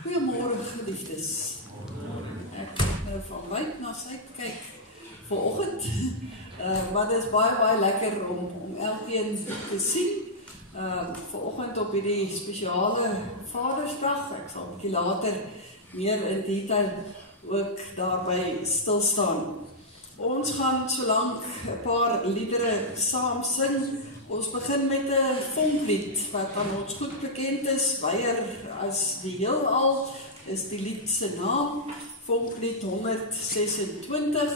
Goeiemôre geliefdes. Ek nou van buite na sy kyk vanoggend. Wat is baie lekker om elkeen te sien. Vanoggend op hierdie spesiale Vadersdag. Ek sal 'n bietjie later meer in detail ook daarby stil staan. Ons gaan solank 'n paar liedere saam sing. Ons begin met 'n vonklied wat aan ons goed bekend is, weier as die heelal, is die lied se naam, vonklied 126.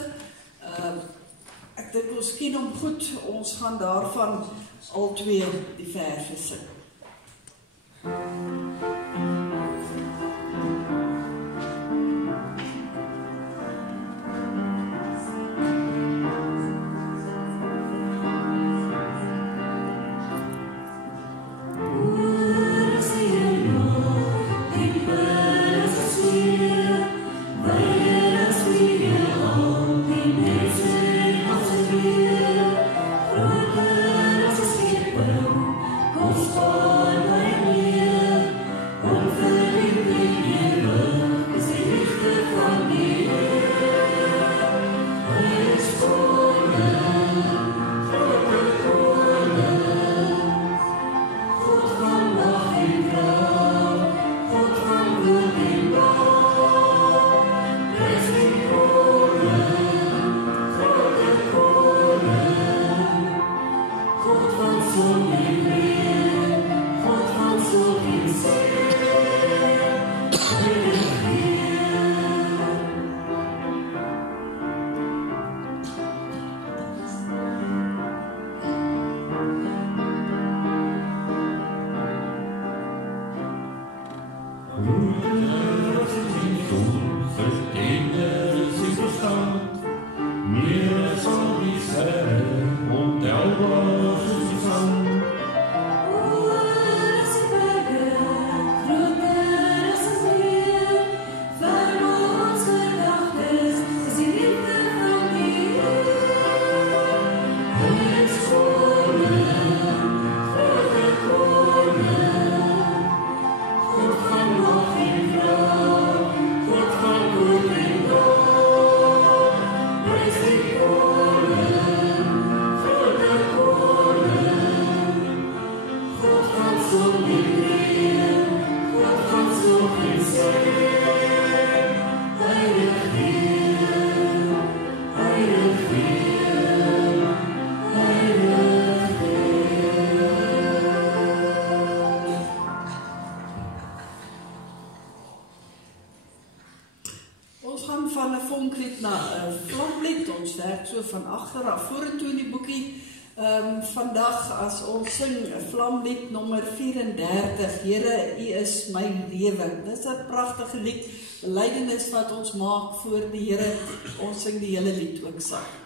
Ek dink ons ken hom goed, ons gaan daarvan al twee die verse sing. Van agter af vorentoe in die boekie. Vandag as ons sing Vlamlied nommer 34, Here, U is my lewe. Dis 'n pragtige lied, belydenis wat ons maak voor die Here. Ons sing die hele lied ook saam.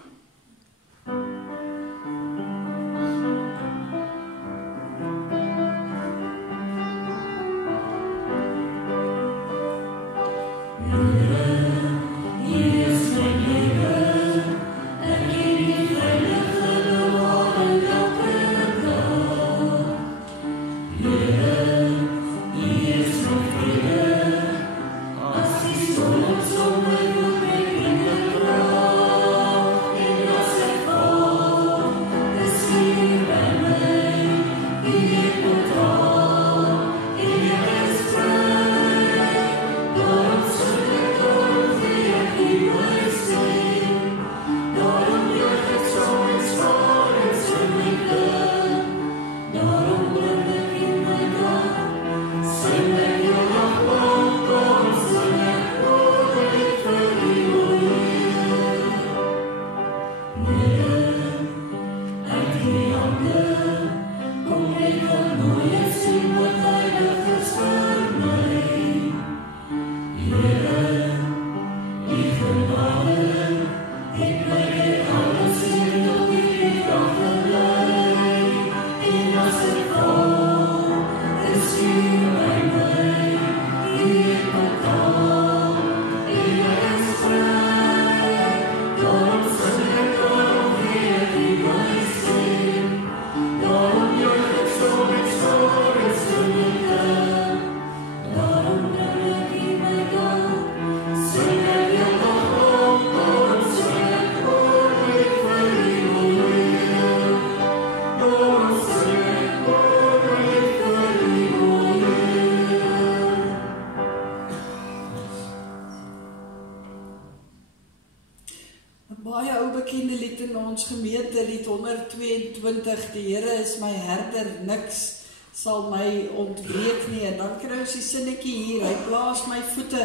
bekende lied in ons gemeente, lied 122, die Here is my herder, niks sal my ontbreek nie. En dan kry ons die sinnetjie hier, hy plaas my voete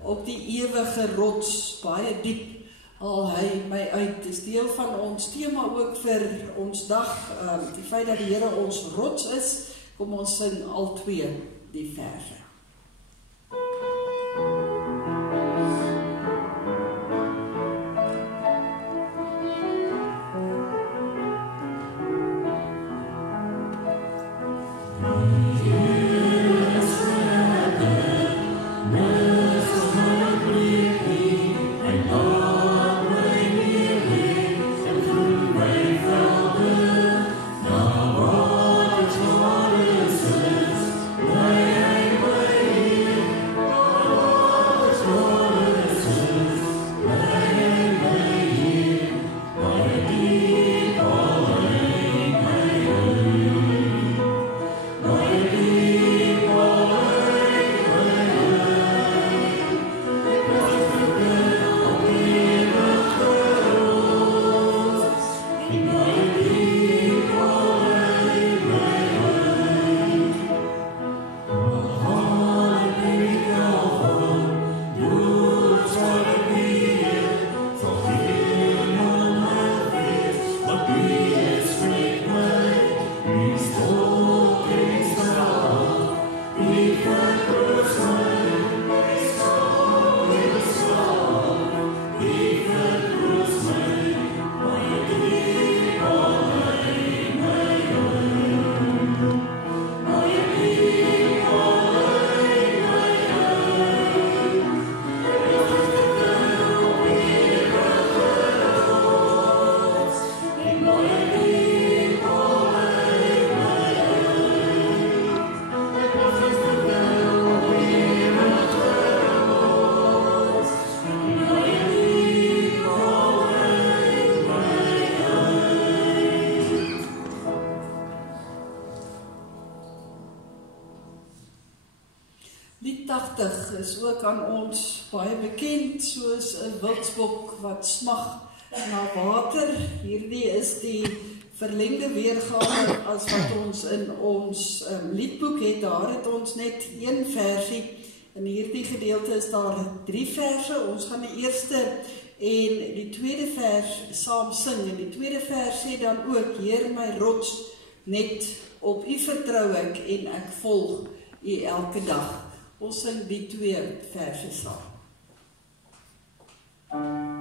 op die ewige rots, baie diep haal hy my uit. Dis deel van ons tema ook vir ons dag, die feit dat die Here ons rots is. Kom ons sing al twee die verse. Lied 80 is ook aan ons baie bekend, soos 'n wildsbok wat smag na water. Hierdie is die verlengde weergawe as wat ons in ons liedboek het. Daar het ons net een versie. In hierdie gedeelte is daar 3 verse. Ons gaan die eerste en die tweede vers saam sing. En die tweede vers sê dan ook: Heer my rots, net op U vertrou ek en ek volg U elke dag. Ons sing die 2 verse saam. Yeah.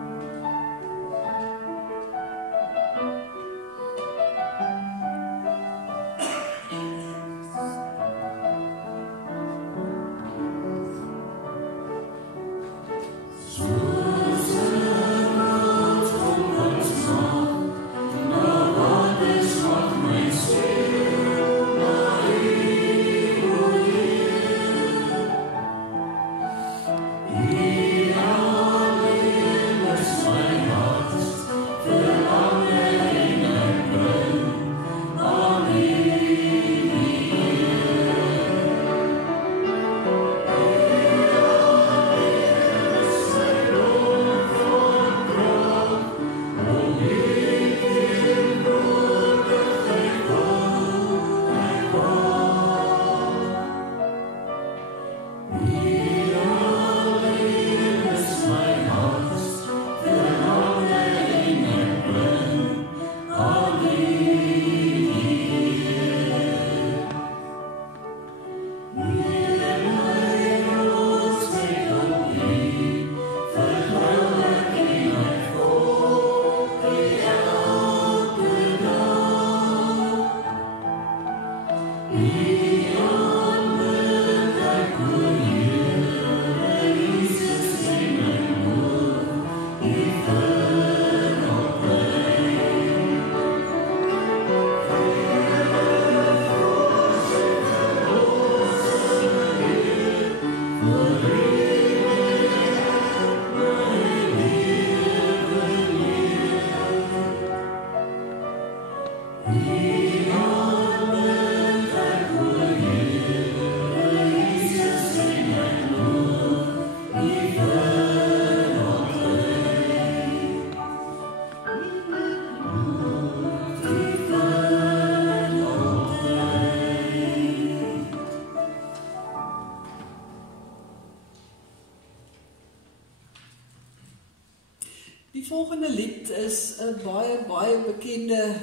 Die volgende lied is 'n baie bekende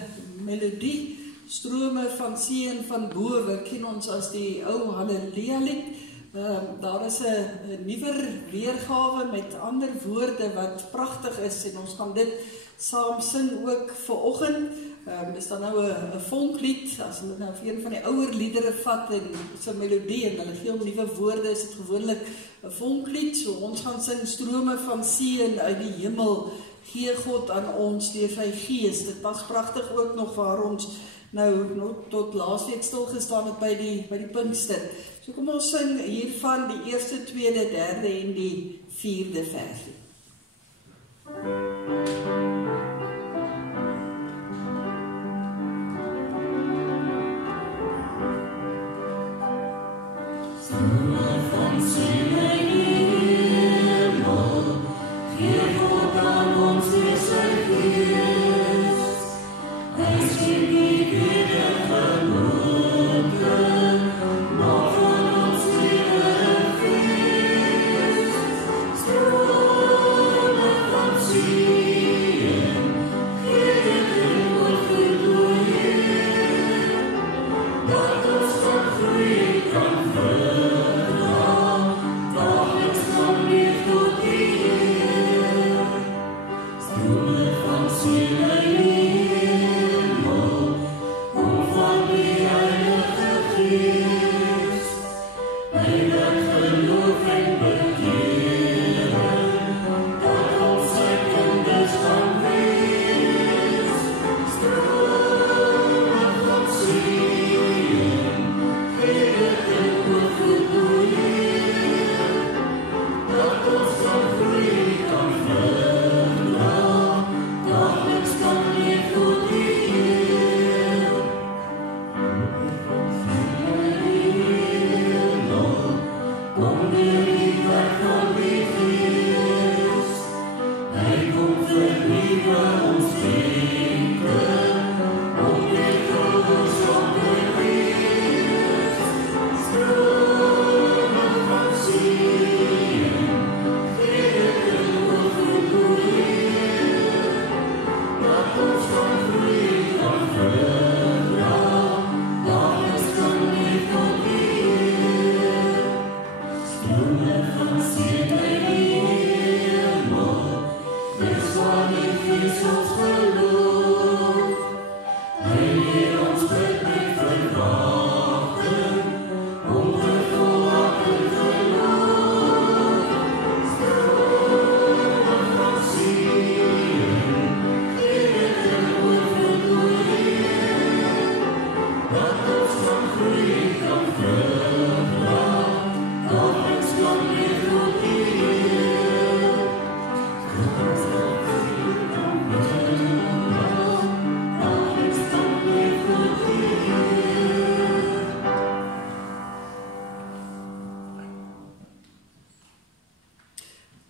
melodie, Strome van Seën van Bowe, ken ons as die ou Halleluja lied. Daar is 'n nuwer weergawe met ander woorde wat pragtig is en ons kan dit saam sing ook vanoggend. Is dan nou 'n vonklied, as hulle nou vir een van die ouer liedere vat en so 'n melodie en hulle gee hom nuwe woorde, is dit gewoonlik 'n vonklied. So ons gaan sing Strome van Seën uit die hemel, gee God aan ons deur sy Gees. Dit pas pragtig ook nog waar ons nou tot laasweek stil gestaan het by die Pinkster. So kom ons sing hiervan die eerste, tweede, derde en die vierde versie.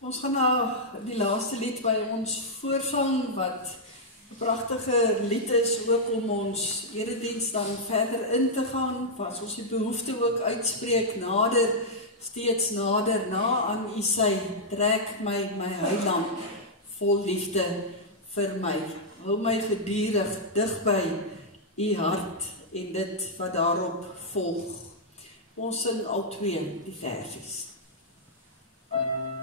Ons gaan nou die laaste lied by ons voorsang, wat 'n pragtige lied is, ook om ons erediens dan verder in te gaan, wat ons die behoefte ook uitspreek, nader, steeds nader, na aan U sy, trek my heiland, vol liefde vir my. Hou my gedurig dig by U hart en dit wat daarop volg. Ons sing al twee die versies. Oh,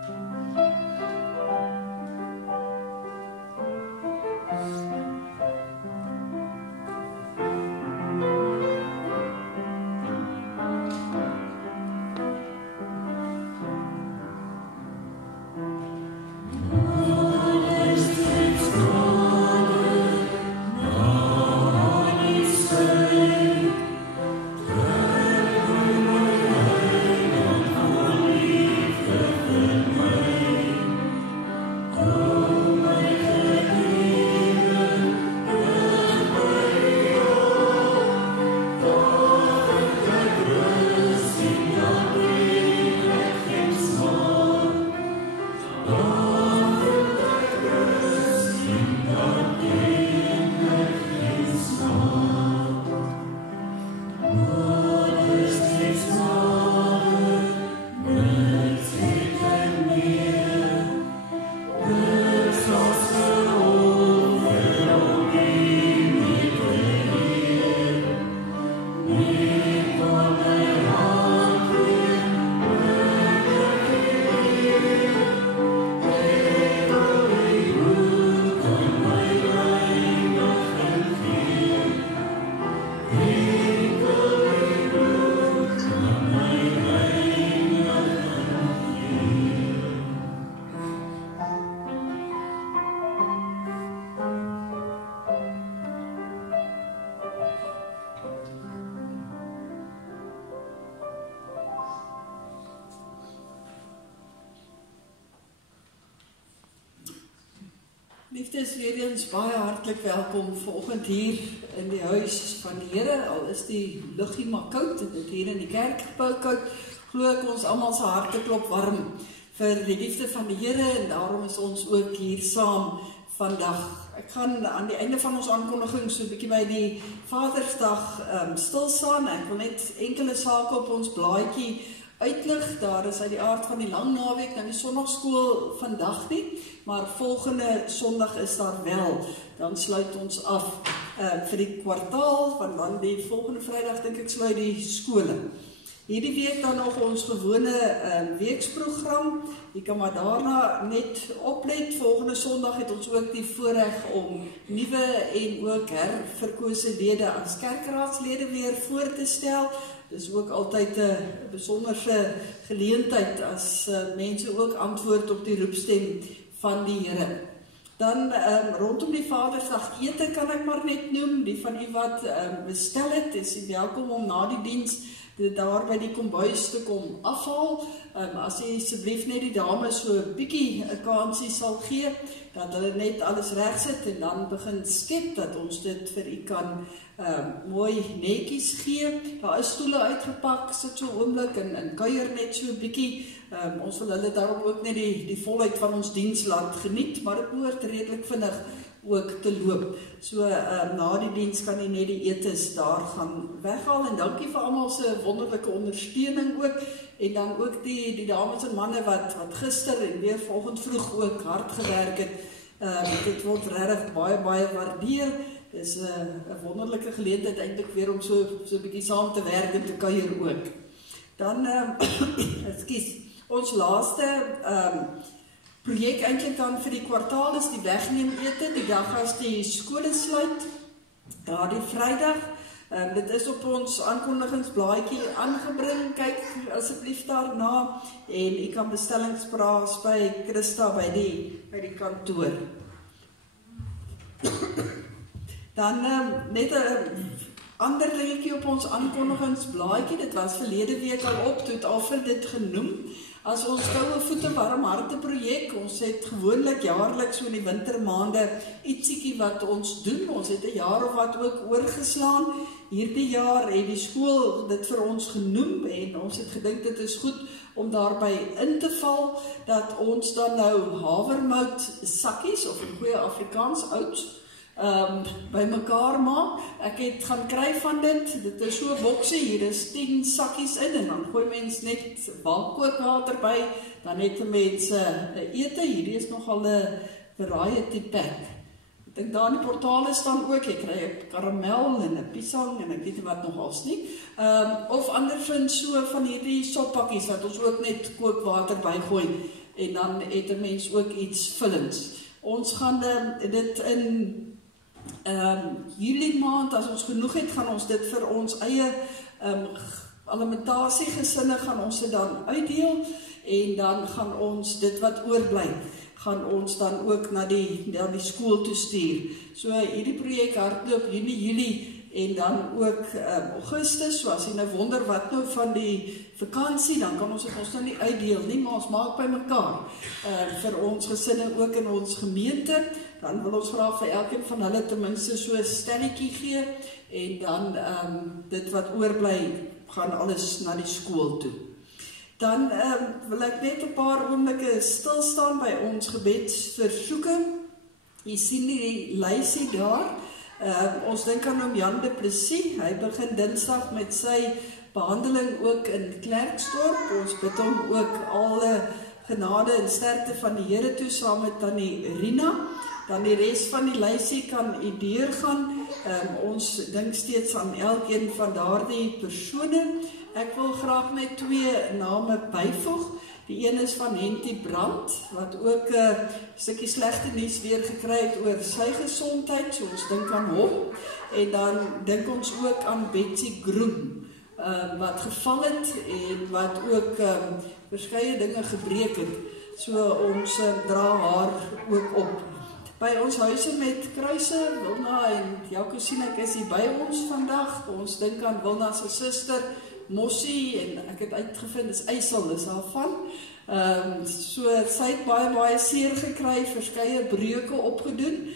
Liefdes, weer eens baie hartlik welkom vanoggend hier in die huis van die Here. Al is die luggie maar koud en dit hier in die kerkgebou koud, glo ek ons almal se harte klop warm vir die liefde van die Here en daarom is ons ook hier saam vandag. Ek gaan aan die einde van ons aankondiging so 'n bietjie by die Vadersdag stil staan. Ek wil net enkele sake op ons blaadjie uitlig. Daar is uit die aard van die lang naweek, nou die sonnaarskool vandag nie, maar volgende Sondag is daar wel. Dan sluit ons af vir die kwartaal, want dan die volgende Vrydag dink ek sluit die skole. Hierdie week dan nog ons gewone weeksprogram. Jy kan maar daarna net oplet. Volgende Sondag het ons ook die voorreg om nuwe en ook herverkose lede as kerkraadslede weer voor te stel. Dis ook altyd 'n besonderse geleentheid as mense ook antwoord op die roepstem van die Here. Dan rondom die Vadersdag ete kan ek maar net noem, die van u wat bestel het, is welkom om na die diens daar by die kombuis te kom afhaal. As jy asseblief net die dames so 'n bietjie 'n kansie sal gee, dat hulle net alles regsit en dan begin skep, dat ons dit vir u kan mooi netjies gee. Daar is stoele uitgepak, sit so 'n oomblik en kuier net so 'n bietjie. Ons wil hulle daarom ook net die volheid van ons diens laat geniet, maar dit behoort redelik vinnig ook te loop. So na die diens kan jy net die etes daar gaan weghaal en dankie vir almal se wonderlike ondersteuning ook en dan ook die dames en manne wat gister en weer vanoggend vroeg ook hard gewerk het. Dit word regtig baie waardeer. Dis 'n wonderlike geleentheid eintlik weer om so 'n bietjie saam te werk en te kuier ook. Dan ons laaste projek eintlik dan vir die kwartaal is die wegneem ete, die dag as die skole sluit, daardie Vrydag. Dit is op ons aankondigingsblaadjie aangebring, kyk asseblief daarna en u kan bestellings plaas by Christa by die kantoor. Dan net 'n ander dingetjie op ons aankondigingsblaadjie, dit was verlede week al op, toe het Alfred dit genoem. As ons koue voete warm harte projek, ons het gewoonlik jaarliks so in die wintermaande ietsiekie wat ons doen. Ons het 'n jaar of wat ook oorgeslaan. Hierdie jaar het die skool dit vir ons genoem en ons het gedink dit is goed om daarby in te val dat ons dan nou havermout sakkies of in goeie Afrikaans oats by mekaar maak. Ek het gaan kry van dit is so 'n boksie, hier is 10 sakkies in en dan gooi mens net kookwater by, dan het 'n mens ete. Hierdie is nogal 'n variety pack. Ek dink daar in die portale staan ook, jy kry 'n karamel en 'n piesang en ek weet wat nogals nie. Of andersins so van hierdie soppakkies wat ons ook net kookwater bygooi en dan het 'n mens ook iets vullends. Ons gaan dit in Julie maand, as ons genoeg het, gaan ons dit vir ons eie alimentasiegesinne gaan ons dit dan uitdeel en dan gaan ons dit wat oorbly, gaan ons dan ook na die skool toe stuur. So hierdie projek hardloop Junie en dan ook Augustus, so as jy nou wonder wat nou van die vakansie, dan kan ons dit ons nou nie uitdeel nie, maar ons maak by mekaar vir ons gesinne ook in ons gemeente. Dan wil ons graag vir elkeen van hulle ten minste so 'n stelletjie gee en dan dit wat oorbly gaan alles na die skool toe. Dan wil ek net 'n paar oomblikke stil staan by ons gebedsversoeke. Jy sien die lysie daar. Ons dink aan hom Jan de Plessis. Hy begin Dinsdag met sy behandeling ook in Klerksdorp. Ons bid hom ook alle genade en sterkte van die Here toe saam met tannie Rina. Dan die res van die lysie kan u deurgaan. Ons dink steeds aan elkeen van daardie persone. Ek wil graag net 2 name byvoeg. Die een is van Henty Brandt, wat ook 'n stukkie slegte nuus weer gekry het oor sy gesondheid, so ons dink aan hom. En dan dink ons ook aan Betsy Groen, wat geval het en wat ook verskeie dinge gebreek het. So ons dra haar ook op. By ons huise met kruise, Wilna en Jaco Sienek is hier by ons vandag. Ons dink aan Wilna se suster, Mossie, en ek het uitgevind, is Eysel, is daarvan. So sy het baie seer gekry, verskeie breuke opgedoen.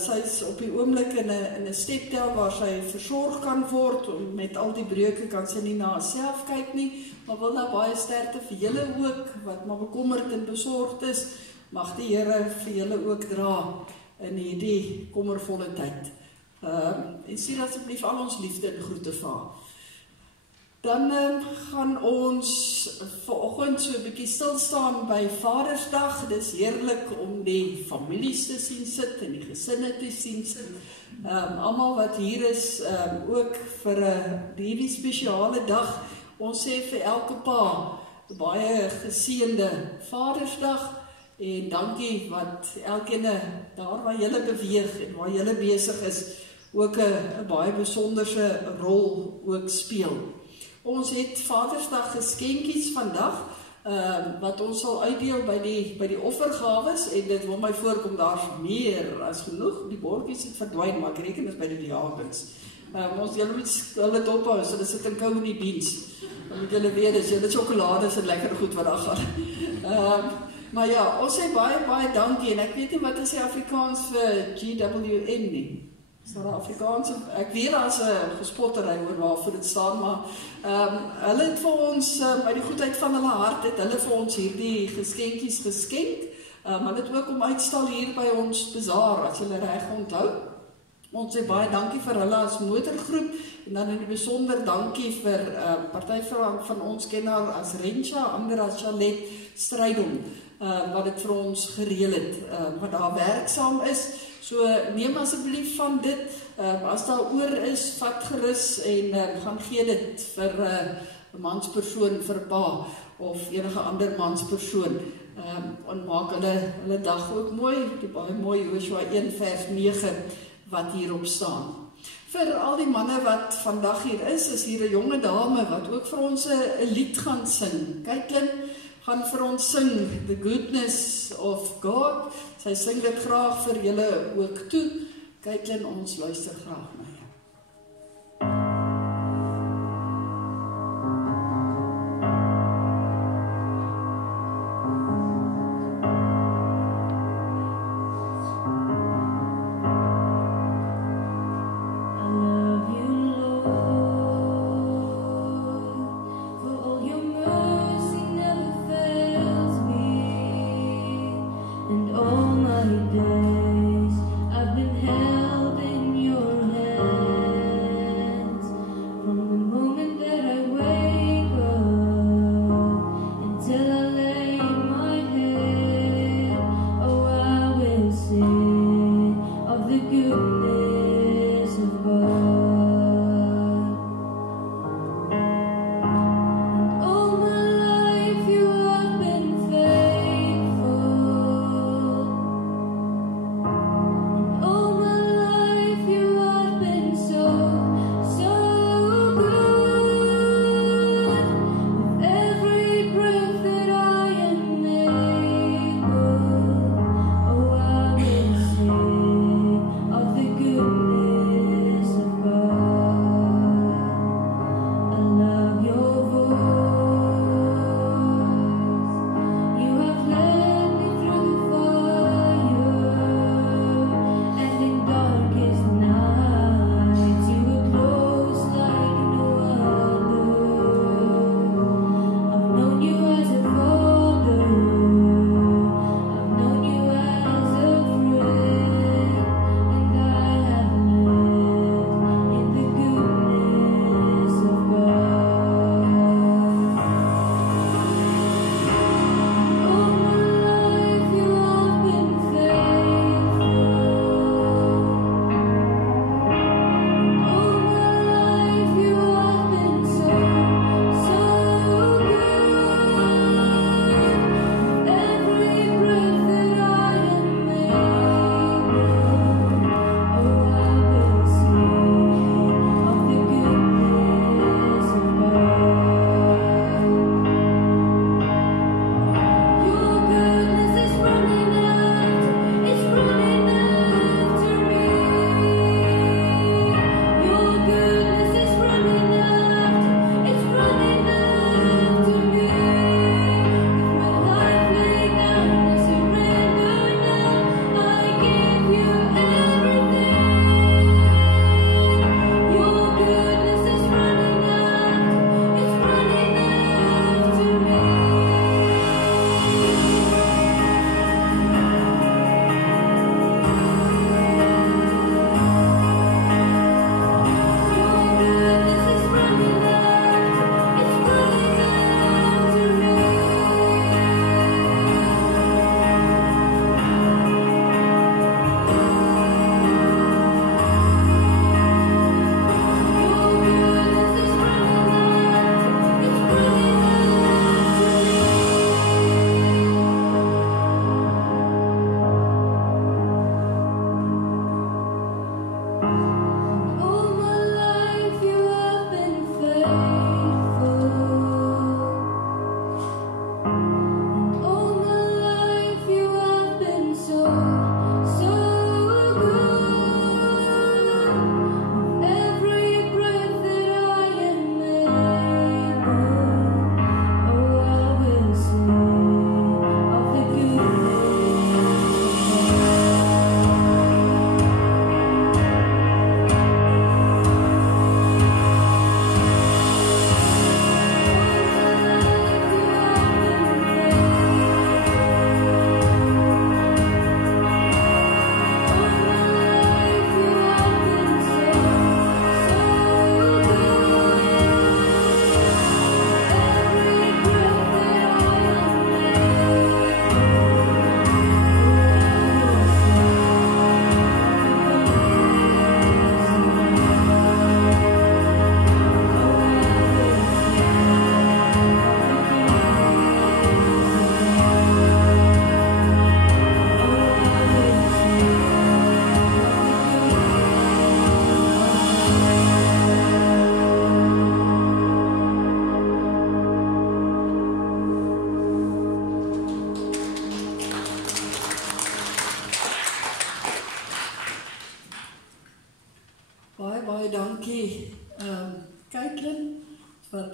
Sy is op die oomblik in 'n steptel waar sy versorg kan word. Met al die breuke kan sy nie na haarself kyk nie, maar wil daar baie sterkte vir julle ook, wat maar bekommerd en besorgd is. Mag die Here vir julle ook dra in hierdie kommervolle tyd. En sien asseblief al ons liefde en groete vir haar. Dan gaan ons vanoggend so 'n bietjie stil staan by Vadersdag. Dis heerlik om die families te sien sit en die gesinne te sien sit. Almal wat hier is, ook vir hierdie spesiale dag. Ons sê vir elke pa baie geseënde Vadersdag en dankie wat elkeen daar waar julle beweeg en waar julle besig is, ook 'n baie besonderse rol ook speel. Ons het Vadersdag geskenkies vandag, wat ons sal uitdeel by die offergawes, en dit wil my voorkom, daar's meer as genoeg. Die bordjies het verdwyn, maar ek reken is by die diakens. Ons julle moet hulle dophou, so hulle sit in kou in die diens. Dan moet julle weet, as julle sjokolade is en lekker goed wat daar gaan. Maar ja, ons sê baie dankie, en ek weet nie wat is die Afrikaans vir GWN nie. Is daar 'n Afrikaans? Ek weet daar's 'n gespottery oor waarvoor dit staan, maar hulle het vir ons, uit die goedheid van hulle hart, het hulle vir ons hierdie geskenkies geskenk. Maar dit ook om uitstal hier by ons bazaar, as julle reg onthou. Ons sê baie dankie vir hulle as motorgroep, en dan in die besonder dankie vir party van ons ken haar as Rensha, ander as Chalet Strydom, wat dit vir ons gereël het, wat daar werksaam is. So neem asseblief van dit, as daar oor is, vat gerus en gaan gee dit vir 'n manspersoon, vir pa, of enige ander manspersoon, en maak hulle dag ook mooi, die baie mooi Joshua 1 vers 9, wat hierop staan. Vir al die manne wat vandag hier is hier 'n jonge dame, wat ook vir ons 'n lied gaan sing. Kaitlyn gaan vir ons sing, The Goodness of God. Sy sing dit graag vir julle ook toe. Kaitlyn, ons luister graag na jou. All my days I've been held in your hand.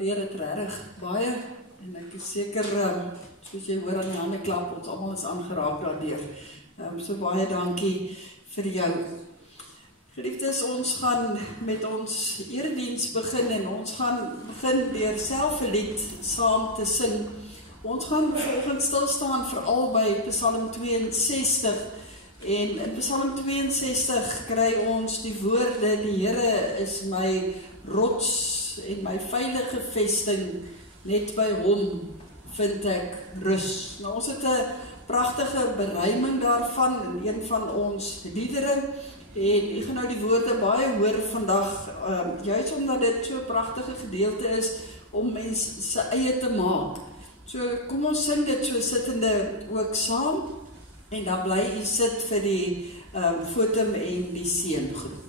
waardeer dit regtig baie en ek is seker soos jy hoor aan die hande klap, ons almal is aangeraak daardeur. So baie dankie vir jou. Geliefdes, ons gaan met ons erediens begin en ons gaan begin deur self 'n lied saam te sing. Ons gaan vanoggend stil staan veral by Psalm 62 en in Psalm 62 kry ons die woorde: die Here is my rots en my veilige vesting, net by hom vind ek rus. Nou, ons het 'n pragtige beruiming daarvan in een van ons liedere. En ek gaan nou die woorde baie hoor vandag, juist omdat dit so 'n pragtige gedeelte is om mense se eie te maak. So kom ons sing dit so sittende ook saam en dan bly u sit vir die fotum en die seëngroet.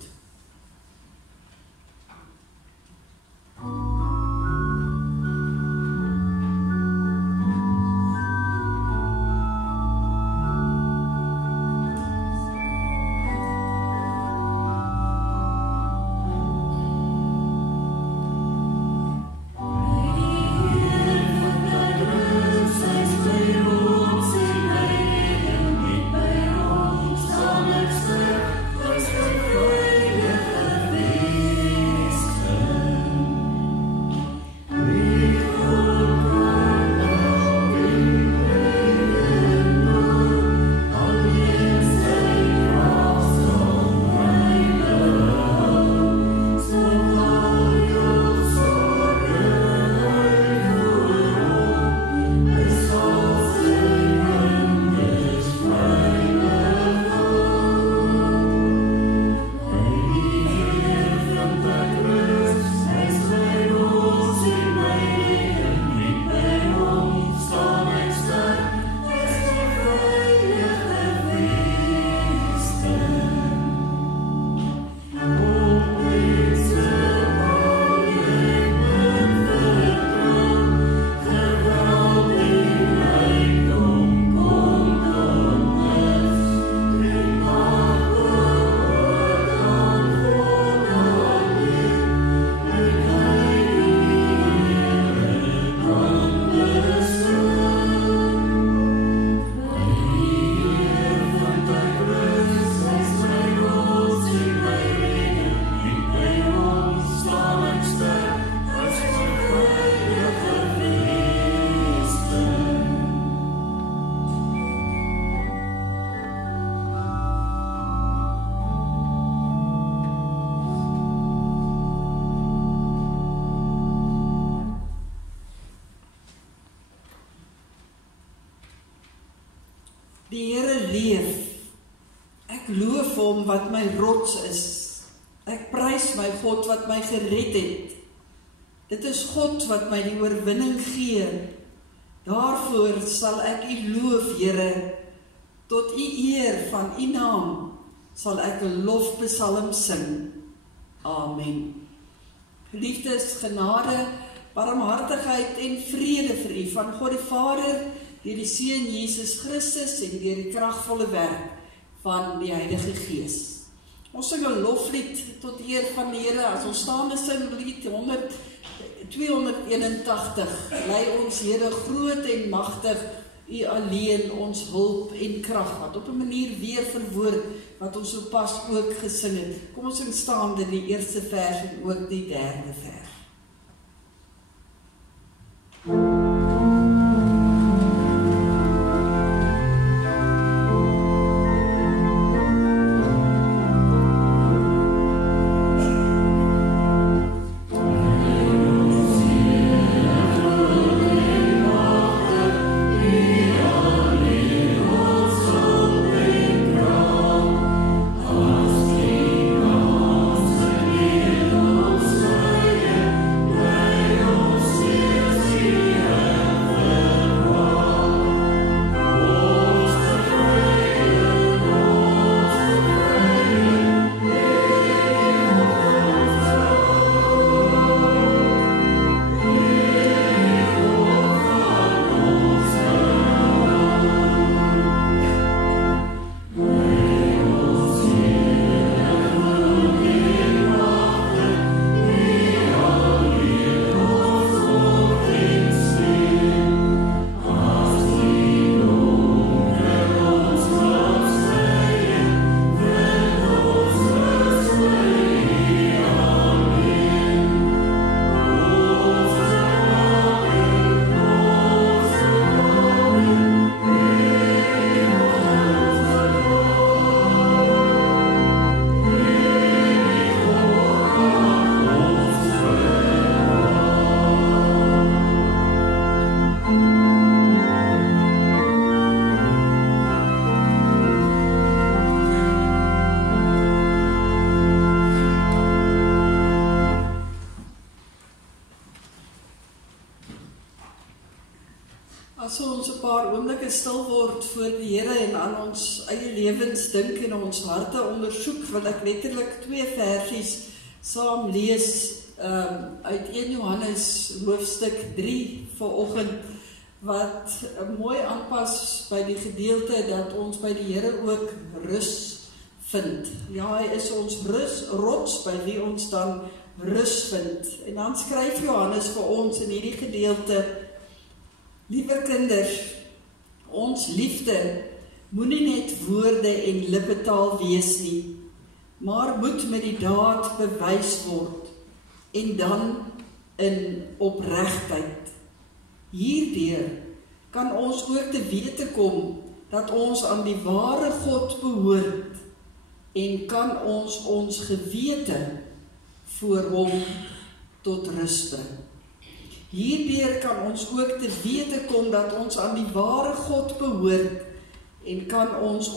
Die Here leef. Ek loof hom wat my rots is. Ek prys my God wat my gered het. Dit is God wat my die oorwinning gee. Daarvoor sal ek u loof, Here. Tot u eer van u naam sal ek 'n lofpsalm sing. Amen. Geliefdes, genade, barmhartigheid en vrede vir u van God die Vader, deur die Seun Jesus Christus en deur die kragvolle werk van die Heilige Gees. Ons sing 'n loflied tot eer van die Here. As ons staande sing lied 281, lei ons Here groot en magtig, u alleen ons hulp en krag, wat op 'n manier weer verwoord wat ons sopas ook gesing het. Kom ons sing staande die eerste vers en ook die derde vers. Yeah. paar oomblikke stil word voor die Here en aan ons eie lewens dink en ons harte ondersoek, wil ek letterlik 2 versies saam lees uit 1 Johannes hoofstuk 3 vanoggend, wat mooi aanpas by die gedeelte dat ons by die Here ook rus vind. Ja, hy is ons rots by wie ons dan rus vind. En dan skryf Johannes vir ons in hierdie gedeelte: Liewe kinders, ons liefde moenie net woorde en lippetaal wees nie, maar moet met die daad bewys word en dan in opregtheid. Hierdeur kan ons ook te wete kom dat ons aan die ware God behoort en kan ons gewete voor hom tot rus bring. Hierdeur kan ons ook te wete kom dat ons aan die ware God behoort en kan ons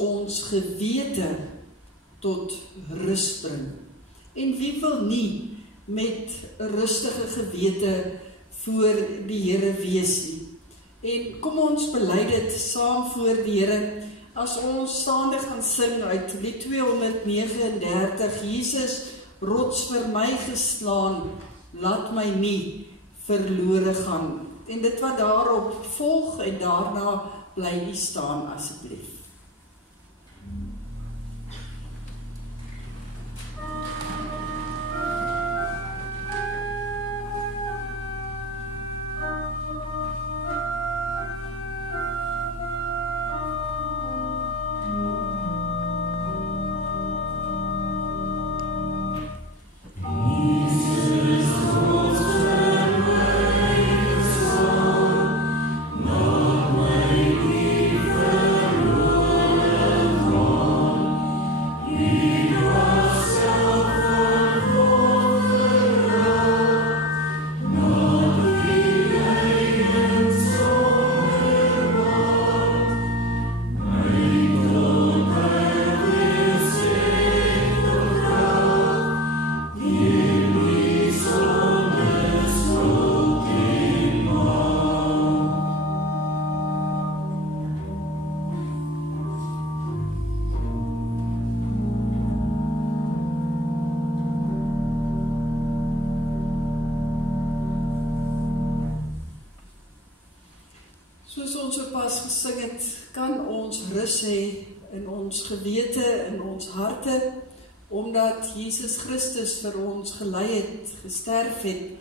gewete tot rus bring. En wie wil nie met 'n rustige gewete voor die Here wees nie? En kom ons bely dit saam voor die Here as ons staande gaan sing uit Lied 239, Jesus, rots vir my geslaan, laat my nie verlore gaan. En dit wat daarop volg en daarna bly nie staan asseblief. Soos ons sopas gesing het, kan ons rus hê in ons gewete, in ons harte, omdat Jesus Christus vir ons gelei het, gesterf het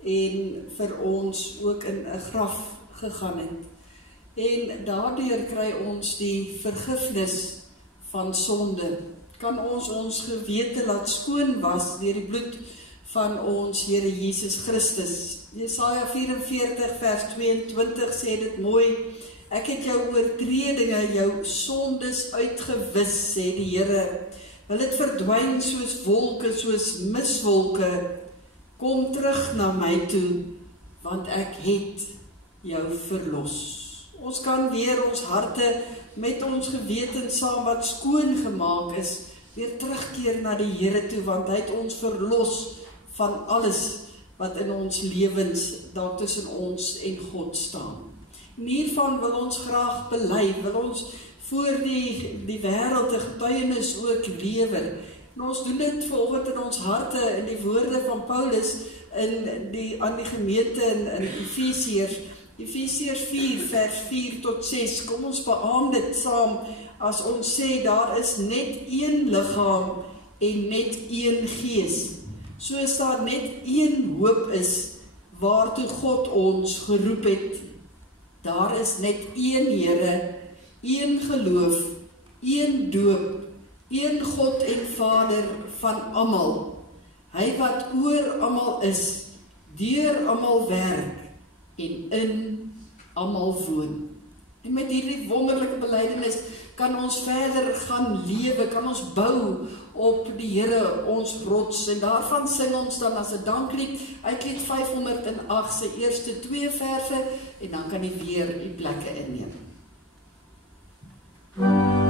en vir ons ook in 'n graf gegaan het. En daardeur kry ons die vergifnis van sonde. Kan ons gewete laat skoon was deur die bloed van ons Here Jesus Christus. Jesaja 44 vers 22 sê dit mooi: Ek het jou oortredinge, jou sondes uitgewis, sê die Here. Hulle het verdwyn soos wolke, soos miswolke. Kom terug na my toe, want ek het jou verlos. Ons kan weer ons harte met ons gewete saam wat skoon gemaak is, weer terugkeer na die Here toe, want hy het ons verlos van alles wat in ons lewens daar tussen ons en God staan. En hiervan wil ons graag bely, wil ons voor die wêreld 'n getuienis ook lewer. En ons doen dit vanoggend in ons harte in die woorde van Paulus aan die gemeente in Efesiërs 4 vers 4 tot 6. Kom ons beamoen dit saam as ons sê daar is net een liggaam en net een gees. Soos daar net een hoop is waartoe God ons geroep het. Daar is net een Here, een geloof, een doop, een God en Vader van almal. Hy wat oor almal is, deur almal werk en in almal woon. En met hierdie wonderlike belydenis kan ons verder gaan lewe, kan ons bou op die Here, ons rots. En daarvan sing ons dan as 'n danklied uit Lied 508 se eerste 2 verse, en dan kan jy weer die plekke inneem. O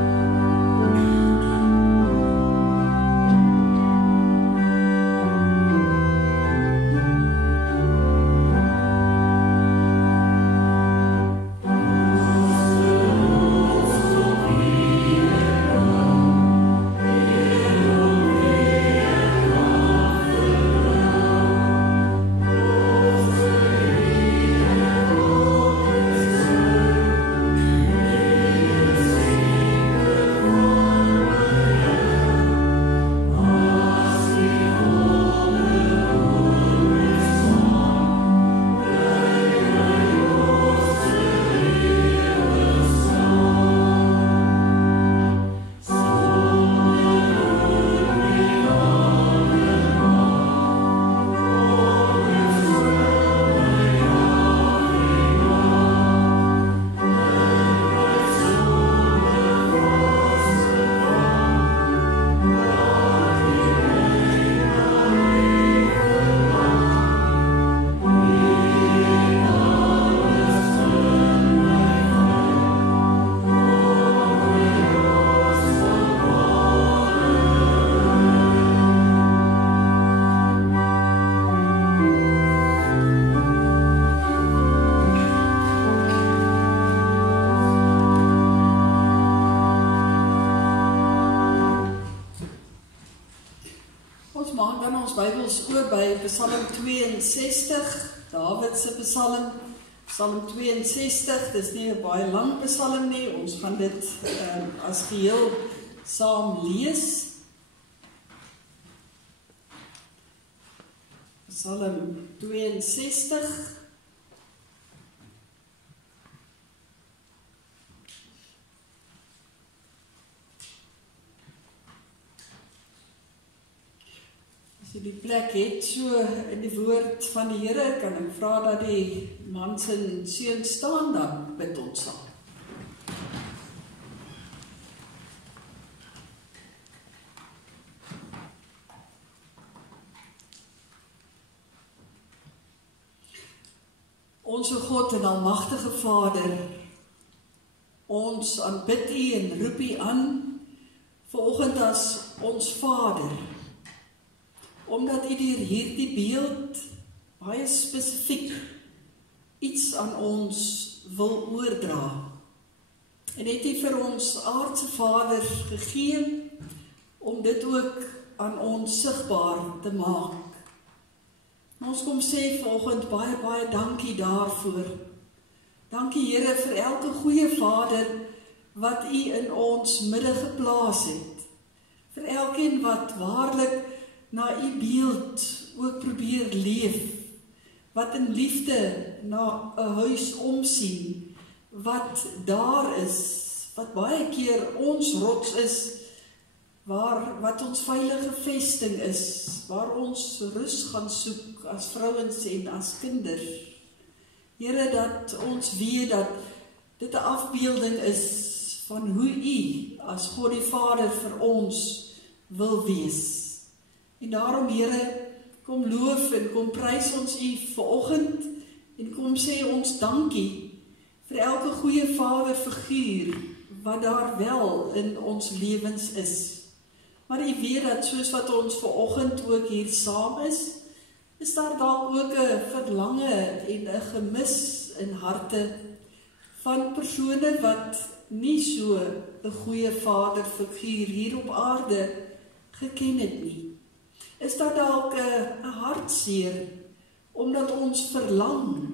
ons Bybels oop by Psalm 62, Dawid se Psalm, Psalm 62, dis nie 'n baie lang Psalm nie, ons gaan dit as geheel saam lees. Psalm 62. As jy die plek het so in die woord van die Here, kan ek vra dat die man se seun staan, dan bid ons saam. Onse God en almagtige Vader, ons aanbid U en roep U aan vanoggend as ons Vader, omdat U deur hierdie beeld baie spesifiek iets aan ons wil oordra. En het U vir ons aardse Vader gegee om dit ook aan ons sigbaar te maak. Ons kom sê vanoggend baie dankie daarvoor. Dankie Here vir elke goeie Vader wat U in ons midde geplaas het. Vir elkeen wat waarlik na U beeld ook probeer leef. Wat in liefde na 'n huis omsien. Wat daar is, wat baie keer ons rots is, wat ons veilige vesting is, waar ons rus gaan soek as vrouens en as kinders. Here, dat ons weet dat dit 'n afbeelding is van hoe U as God die Vader vir ons wil wees. En daarom, Here, kom loof en kom prys ons U vanoggend en kom sê ons dankie vir elke goeie vaderfiguur wat daar wel in ons lewens is. Maar U weet dat soos wat ons vanoggend ook hier saam is daar dalk ook 'n verlange en 'n gemis in harte van persone wat nie so 'n goeie vaderfiguur hier op aarde geken het nie. Is daar dalk 'n hartseer omdat ons verlang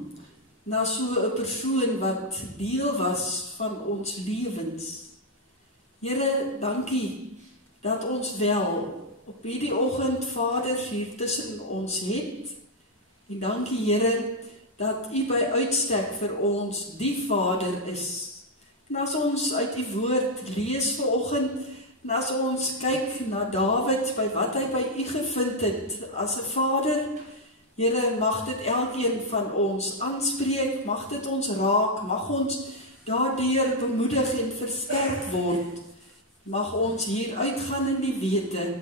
na so 'n persoon wat deel was van ons lewens. Here, dankie dat ons wel op hierdie oggend Vaders hier tussen ons het. En dankie Here dat U by uitstek vir ons die Vader is. En as ons uit U woord lees vanoggend, en as ons kyk na Dawid by wat hy by U gevind het as 'n Vader, Here, mag dit elkeen van ons aanspreek, mag dit ons raak, mag ons daardeur bemoedig en versterk word. Mag ons hier uitgaan in die wete,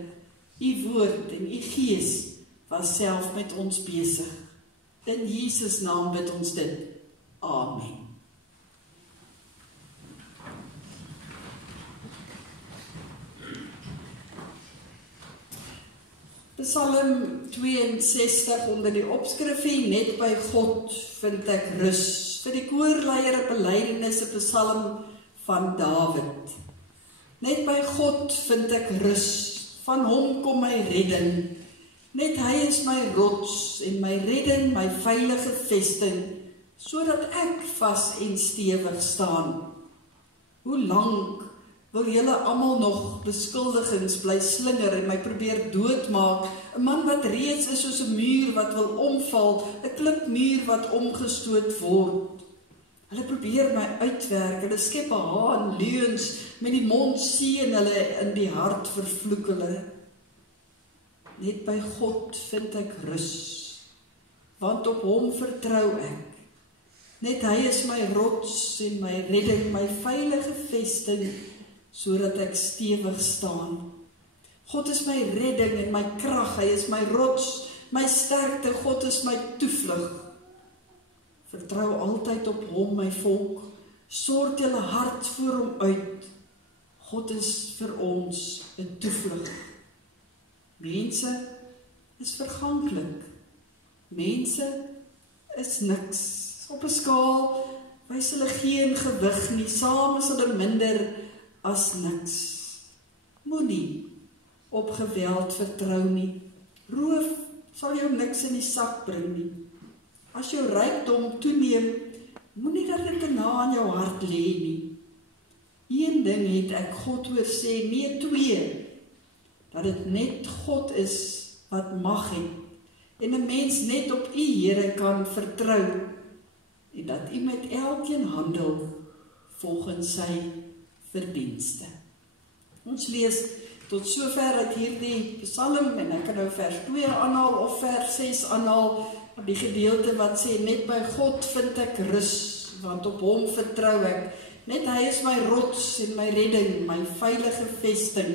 U woord en U Gees was self met ons besig. In Jesus naam bid ons dit. Amen. Psalm 62 onder die opskrifie, net by God vind ek rus. Vir die koorleier 'n belydenis, 'n psalm van Dawid. Net by God vind ek rus, van Hom kom my redding. Net Hy is my rots en my redding, my veilige vesting, sodat ek vas en stewig staan. Hoe lank wil julle almal nog beskuldigings bly slinger en my probeer doodmaak? 'n Man wat reeds is soos 'n muur wat wil omval, 'n klipmuur wat omgestoot word. Hulle probeer my uitwerk, hulle skep 'n haan leuns, met die mond seën hulle, in die hart vervloek hulle. Net by God vind ek rus, want op Hom vertrou ek. Net Hy is my rots en my redding, my veilige vesting, sodat ek stewig staan. God is my redding en my krag, Hy is my rots, my sterkte, God is my toevlug. Vertrou altyd op Hom, my volk, stort julle hart voor Hom uit. God is vir ons 'n toevlug. Mense is verganklik. Mense is niks. Op 'n skaal wys hulle geen gewig nie, saam is hulle minder as niks. Moenie op geweld vertrou nie. Roof sal jou niks in die sak bring nie. As jou rykdom toeneem, moenie dat dit te na aan jou hart lê nie. Een ding het ek God hoor sê, nee 2, dat dit net God is wat mag het, en 'n mens net op U Here kan vertrou, en dat U met elkeen handel volgens sy verdienste. Ons lees tot sover uit hierdie Psalm, en ek kan nou vers 2 aanhaal of vers 6 aanhaal, die gedeelte wat sê, net by God vind ek rus, want op Hom vertrou ek. Net Hy is my rots en my redding, my veilige vesting.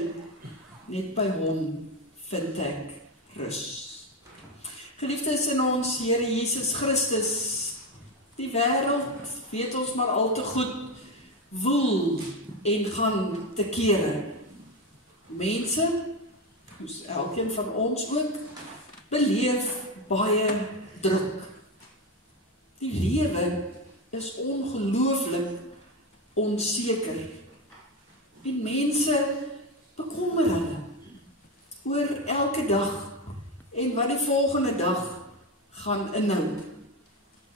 Net by Hom vind ek rus. Geliefdes in ons Here Jesus Christus, die wêreld, weet ons maar al te goed, woel en gaan te kere. Mense, soos elkeen van ons ook, beleef baie druk. Die lewe is ongelooflik onseker. En mense bekommer hulle oor elke dag en wat die volgende dag gaan inhou.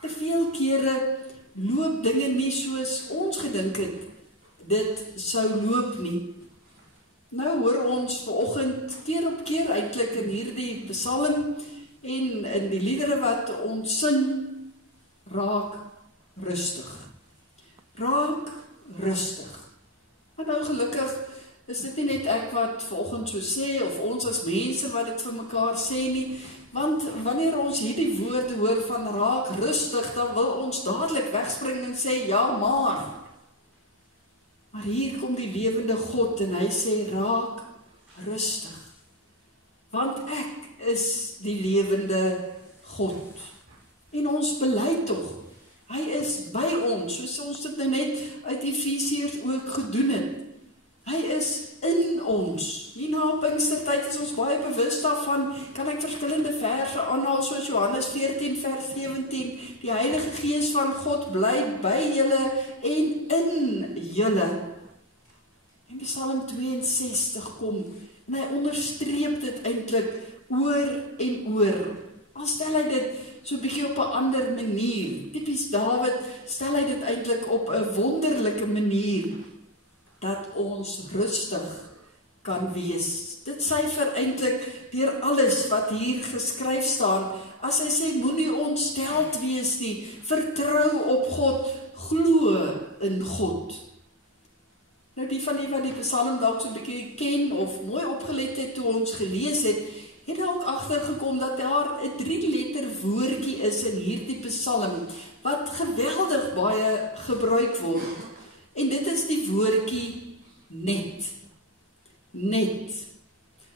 Te veel kere loop dinge nie soos ons gedink het dit sou loop nie. Nou hoor ons vanoggend keer op keer eintlik in hierdie Psalm en in die liedere wat ons sing, raak rustig. Raak rustig. Maar nou gelukkig is dit nie net ek wat vanoggend so sê, of ons as mense wat dit vir mekaar sê nie, want wanneer ons hierdie woorde hoor van raak rustig, dan wil ons dadelik wegspring en sê, ja maar. Maar hier kom die lewende God en hy sê, raak rustig. Want ek is die lewende God. En ons bely tog, hy is by ons, soos ons dit nou net uit Efesiërs ook gedoen het. Hy is in ons. Hier na Pinkstertyd is ons baie bewus daarvan, kan ek verskillende verse aanhaal, soos Johannes 14 vers 17, die Heilige Gees van God bly by julle en in julle. En die Psalm 62 kom, en hy onderstreep dit eintlik oor en oor. Al stel hy dit so 'n bietjie op 'n ander manier. Typies Dawid stel hy dit eintlik op 'n wonderlike manier, dat ons rustig kan wees. Dit syfer eintlik deur alles wat hier geskryf staan. As hy sê, moenie ontsteld wees nie, vertrou op God, glo in God. Nou die van die wat die Psalm dalk so 'n bietjie ken of mooi opgelet het toe ons gelees het, het ook agtergekom dat daar 'n 3-letter woordjie is in hierdie Psalm wat geweldig baie gebruik word. En dit is die woordjie net. Net.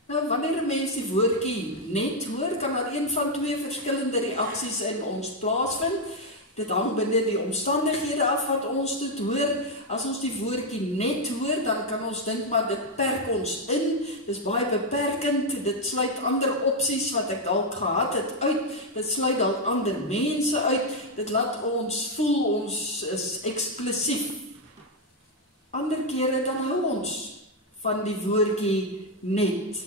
Nou wanneer 'n mens die woordjie net hoor, kan daar een van 2 verskillende reaksies in ons plaasvind. Dit hang binne die omstandighede af wat ons dit hoor. As ons die woordjie net hoor, dan kan ons dink maar dit perk ons in. Dis baie beperkend. Dit sluit ander opsies wat ek dalk gehad het uit. Dit sluit dalk ander mense uit. Dit laat ons voel ons is eksklusief. Ander kere dan hou ons van die woordjie net.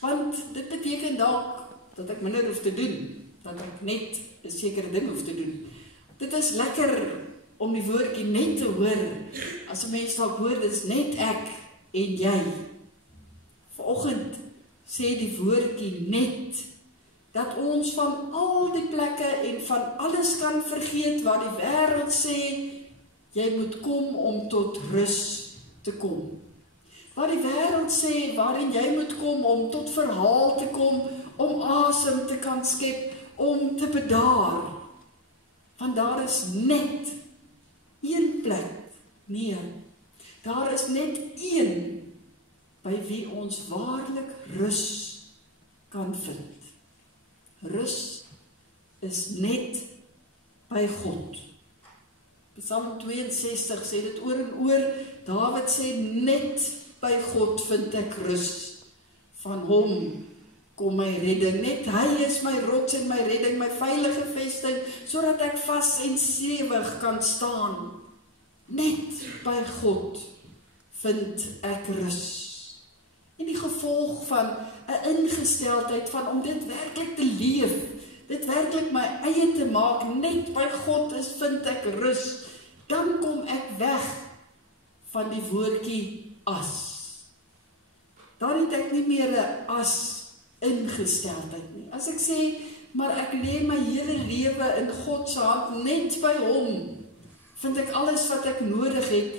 Want dit beteken dalk dat ek minder hoef te doen, dat ek net 'n sekere ding hoef te doen. Dit is lekker om die woordjie net te hoor, as 'n mens dalk hoor, dit is net ek en jy. Vanoggend sê die woordjie net, dat ons van al die plekke en van alles kan vergeet wat die wêreld sê, jy moet kom om tot rus te kom. Wat die wêreld sê, waarin jy moet kom om tot verhaal te kom, om asem te kan skep, om te bedaar. Want daar is net een plek, nee, daar is net een by wie ons waarlik rus kan vind. Rus is net by God. Psalm 62 sê dit oor en oor. Dawid sê, net by God vind ek rus. Van hom kom my redding. Net hy is my rots en my redding, my veilige vesting, sodat ek vas en stewig kan staan. Net by God vind ek rus. En die gevolg van 'n ingesteldheid van om dit werklik te leef, dit werklik my eie te maak, net by God vind ek rus, dan kom ek weg van die woordjie as. Daar het ek nie meer 'n as ingesteldheid nie. As ek sê, maar ek lê my hele lewe in God se hand, net by hom, vind ek alles wat ek nodig het,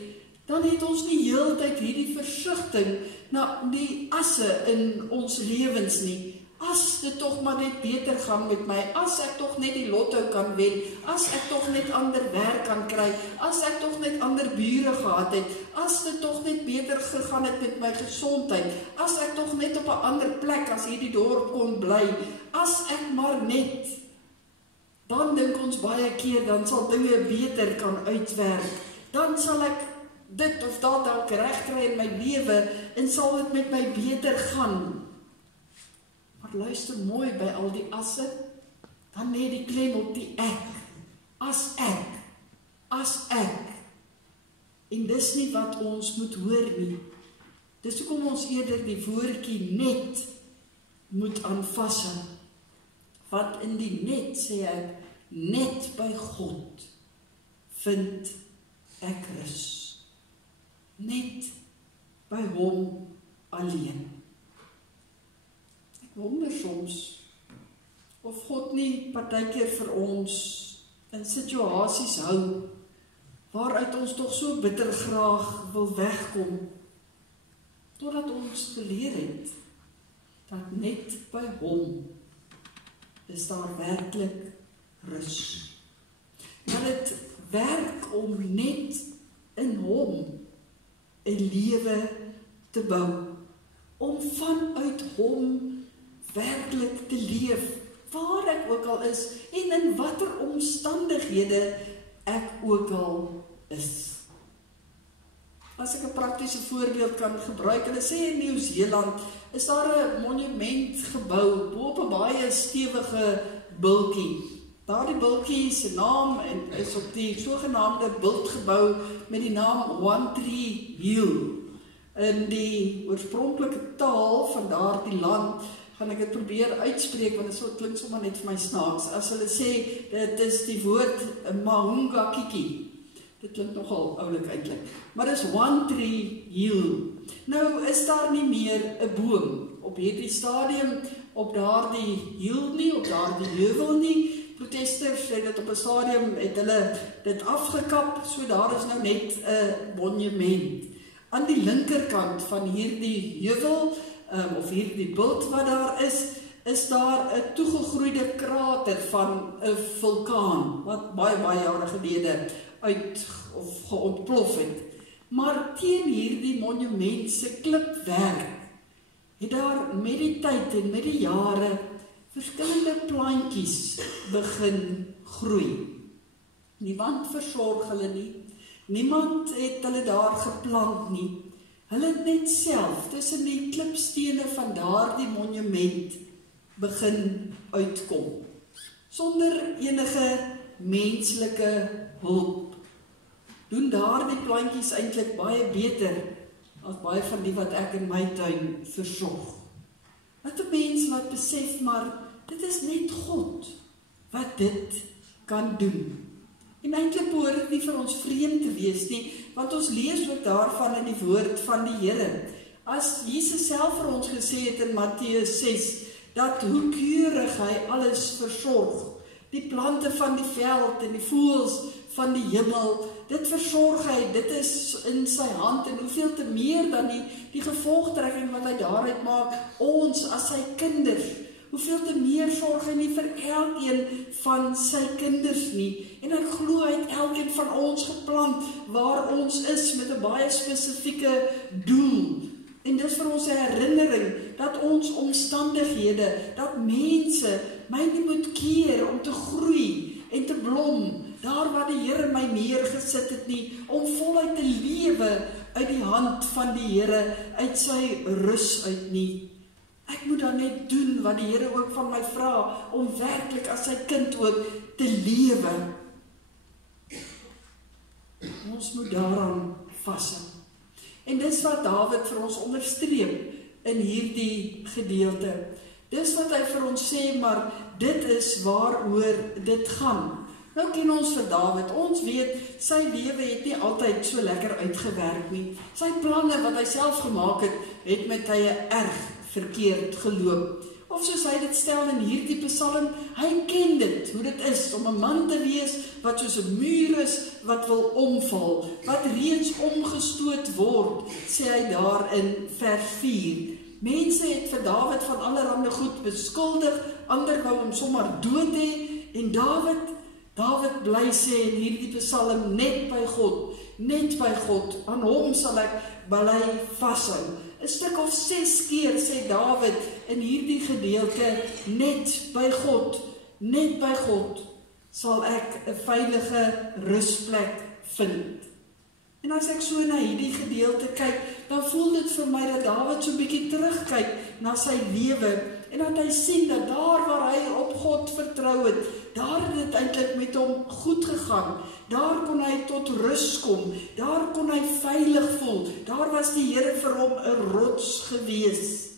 dan het ons nie heeltyd hierdie versigtiging na die asse in ons lewens nie. As dit tog maar net beter gaan met my, as ek tog net die lotto kan wen, as ek tog net ander werk kan kry, as ek tog net ander bure gehad het, as dit tog net beter gegaan het met my gesondheid, as ek tog net op 'n ander plek as hierdie dorp kon bly, as ek maar net, dan dink ons baie keer, dan sal dinge beter kan uitwerk, dan sal ek dit of dat dalk reg kry in my lewe, en sal dit met my beter gaan. Maar luister mooi by al die asse, dan lê die klem op die ek. As ek. En dis nie wat ons moet hoor nie. Dis hoekom ons eerder die woordjie net moet aanvashou. Wat in die net, sê ek, net by God vind ek rus. Net by hom alleen. Ek wonder soms of God nie partykeer vir ons in situasies hou waaruit ons tog so bitter graag wil wegkom, totdat ons geleer het dat net by hom is daar werklik rus. Dat dit werk om net in hom 'n lewe te bou, om vanuit hom werklik te leef, waar ek ook al is, en in watter omstandighede ek ook al is. As ek 'n praktiese voorbeeld kan gebruik, hulle sê in Nieu-Seeland, is daar 'n monument gebou, bo op 'n baie stewige bultjie. Daardie bultjie se naam is op die sogenaamde bultgebou met die naam One Tree Hill. In die oorspronklike taal van daardie land, gaan ek dit probeer uitspreek, want dit klink sommer net vir my snaaks. As hulle sê, dit is die woord Mahunga Kiki. Dit klink nogal oulik eintlik. Maar dit is One Tree Hill. Nou is daar nie meer 'n boom op hierdie stadium, op daardie hill nie, op daardie heuwel nie. Protesters het dit op 'n stadium, het hulle dit afgekap, so daar is nou net 'n monument. Aan die linkerkant van hierdie heuwel, of hierdie bult wat daar is daar 'n toegegroeide krater van 'n vulkaan, wat baie jare gelede uit of geontplof het. Maar teen hierdie monument se klipwerk het daar met die tyd en met die jare verskillende plantjies begin groei. Niemand versorg hulle nie. Niemand het hulle daar geplant nie. Hulle het net self tussen die klipstene van daardie monument begin uitkom. Sonder enige menslike hulp. Doen daardie plantjies eintlik baie beter as baie van die wat ek in my tuin versorg. Wat 'n mens laat besef, maar dit is net God wat dit kan doen. En eintlik behoort dit nie vir ons vreemd te wees nie, want ons lees ook daarvan in die woord van die Here. As Jesus self vir ons gesê het in Matteus 6, dat hoe keurig hy alles versorg, die plante van die veld en die voëls van die hemel, dit versorg hy, dit is in sy hand, en hoeveel te meer dan die gevolgtrekking wat hy daaruit maak, ons as sy kinders, hoeveel te meer sorg hy nie vir elkeen van sy kinders nie, en ek glo hy het elkeen van ons geplant, waar ons is, met 'n baie spesifieke doel, en dis vir ons 'n herinnering, dat ons omstandighede, dat mense my nie moet keer om te groei, en te blom, daar waar die Here my neergesit het nie, om voluit te lewe uit die hand van die Here, uit sy rus uit nie. Ek moet dan net doen wat die Here ook van my vra, om werklik as sy kind ook te lewe. Ons moet daaraan vashou. En dis wat Dawid vir ons onderstreep, in hierdie gedeelte. Dis wat hy vir ons sê, maar dit is waaroor dit gaan. Nou ken ons vir Dawid, ons weet, sy lewe het nie altyd so lekker uitgewerk nie. Sy planne wat hy self gemaak het met tye erg verkeerd geloop. Of soos hy dit stel in hierdie psalm, hy ken dit, hoe dit is om 'n man te wees wat soos 'n muur is, wat wil omval, wat reeds omgestoot word, sê hy daar in vers 4. Mense het vir Dawid van allerhande goed beskuldig, ander wou hom sommer dood hê, en Dawid bly sê in hierdie psalm, net by God, aan hom sal ek bly vashou. 'n stuk of 6 keer sê Dawid in hierdie gedeelte, net by God sal ek 'n veilige rusplek vind. En as ek so na hierdie gedeelte kyk, dan voel dit vir my dat Dawid so 'n bietjie terugkyk na sy lewe, en dat hy sien dat daar waar hy op God vertrou het, daar het dit eintlik met hom goed gegaan. Daar kon hy tot rus kom, daar kon hy veilig voel, daar was die Here vir hom 'n rots gewees.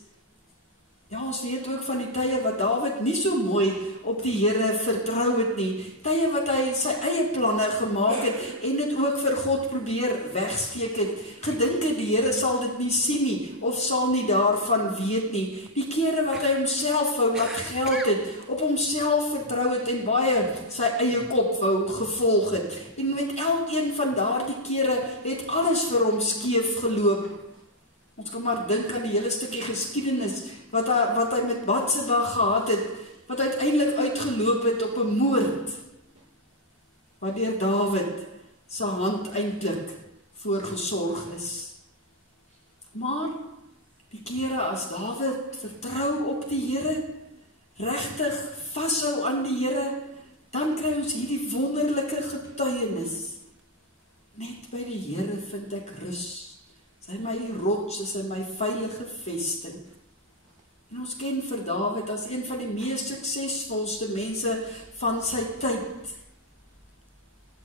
Ja, ons weet ook van die tye wat Dawid nie so mooi op die Here vertrou het nie, tye wat hy sy eie planne gemaak het, en dit ook vir God probeer wegsteek het, gedink het die Here sal dit nie sien nie, of sal nie daarvan weet nie, die kere wat hy homself wou laat geld het, op homself vertrou het, en baie sy eie kop wou gevolg het, en met elkeen van daardie kere het alles vir hom skeef geloop. Ons kan maar dink aan die hele stukkie geskiedenis, wat hy met Batseba gehad het, wat uiteindelik uitgeloop het op 'n moord, waardeur Dawid se hand eintlik voorgesorg is. Maar die kere as Dawid vertrou op die Here, regtig vashou aan die Here, dan kry ons hierdie wonderlike getuienis. Net by die Here vind ek rus. Sy my rots, is hy my veilige vesting. En ons ken vir Dawid as een van die mees suksesvolste mense van sy tyd.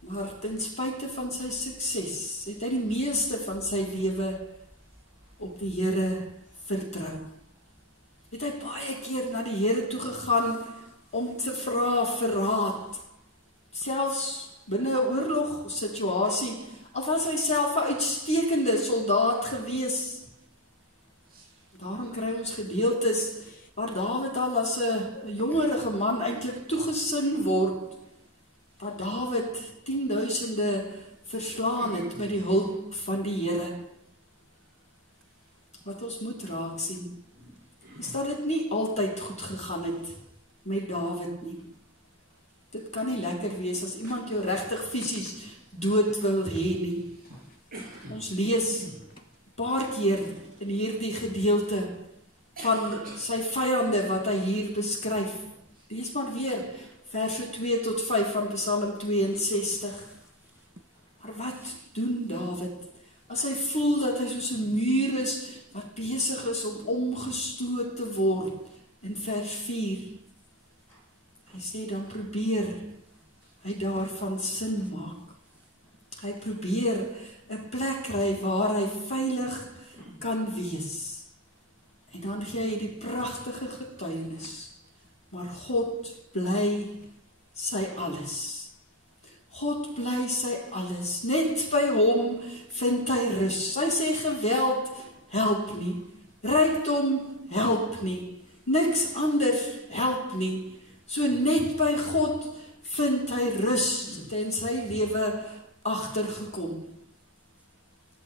Maar ten spyte van sy sukses, het hy die meeste van sy lewe op die Here vertrou. Het hy baie keer na die Here toe gegaan om te vra vir raad. Selfs binne 'n oorlogssituasie, al was hy self 'n uitstekende soldaat gewees. Daarom kry ons gedeeltes waar Dawid al as 'n jongerige man eintlik toegesin word, dat Dawid 10.000 verslaan het met die hulp van die Here. Wat ons moet raak sien, is dat dit nie altyd goed gegaan het met Dawid nie. Dit kan nie lekker wees as iemand jou regtig fisies dood wil hê nie. Ons lees 'n paar keer in hierdie gedeelte van sy vyande wat hy hier beskryf. Lees maar weer verse 2 tot 5 van Psalm 62. Maar wat doen Dawid as hy voel dat hy soos 'n muur is wat besig is om omgestoot te word? In vers 4. Hy sê dan probeer hy daarvan sin maak. Hy probeer 'n plek kry waar hy veilig kan wees. En dan gee hy die pragtige getuienis. Maar God bly sy alles. God bly sy alles. Net by hom vind hy rus. Hy sê geweld help nie. Rykdom help nie. Niks anders help nie. So net by God vind hy rus, en sy lewe agtergekom.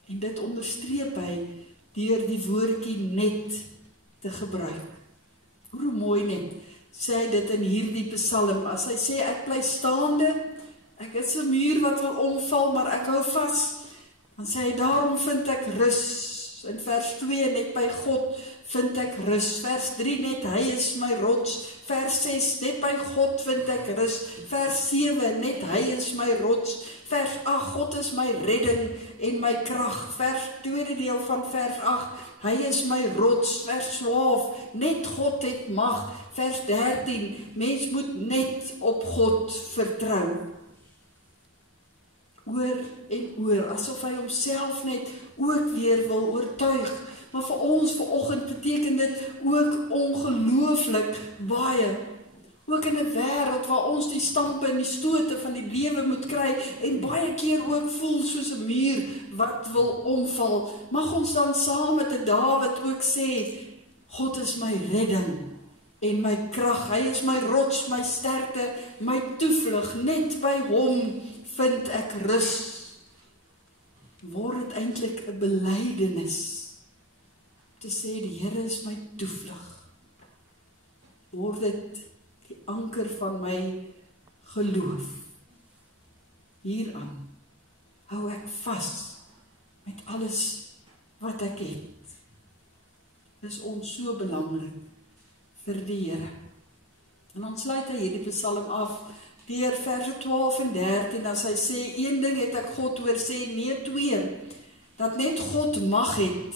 En dit onderstreep hy deur die woordjie net te gebruik. Hoe mooi net sê hy dit in hierdie psalm, as hy sê ek bly staande, ek is 'n muur wat wil omval, maar ek hou vas. Dan sê hy daarom vind ek rus. In vers 2 net by God vind ek rus. Vers 3 net hy is my rots. Vers 6 net by God vind ek rus. Vers 7 net hy is my rots. Vers 8 God is my redding en my krag. Vers tweede deel van vers 8 hy is my rots. Vers 12 net God het mag. Vers 13 mens moet net op God vertrou. Oor en oor, asof hy homself net ook weer wil oortuig maar vir ons vanoggend beteken dit ook ongelooflik baie. Ook in 'n wêreld waar ons die stampe en die stote van die lewe moet kry en baie keer ook voel soos 'n muur wat wil omval, mag ons dan saam met 'n Dawid ook sê, God is my redding en my krag, hy is my rots, my sterkte, my toevlug, net by hom vind ek rus. Word dit eintlik 'n belydenis te sê die Here is my toevlug. Word dit die anker van my geloof. Hieraan hou ek vas met alles wat ek het. Dis ons so belangrik vir die Here. En dan sluit hy hierdie Psalm af deur verse 12 en 13, as hy sê, een ding het ek God hoor sê, nee 2, dat net God mag het,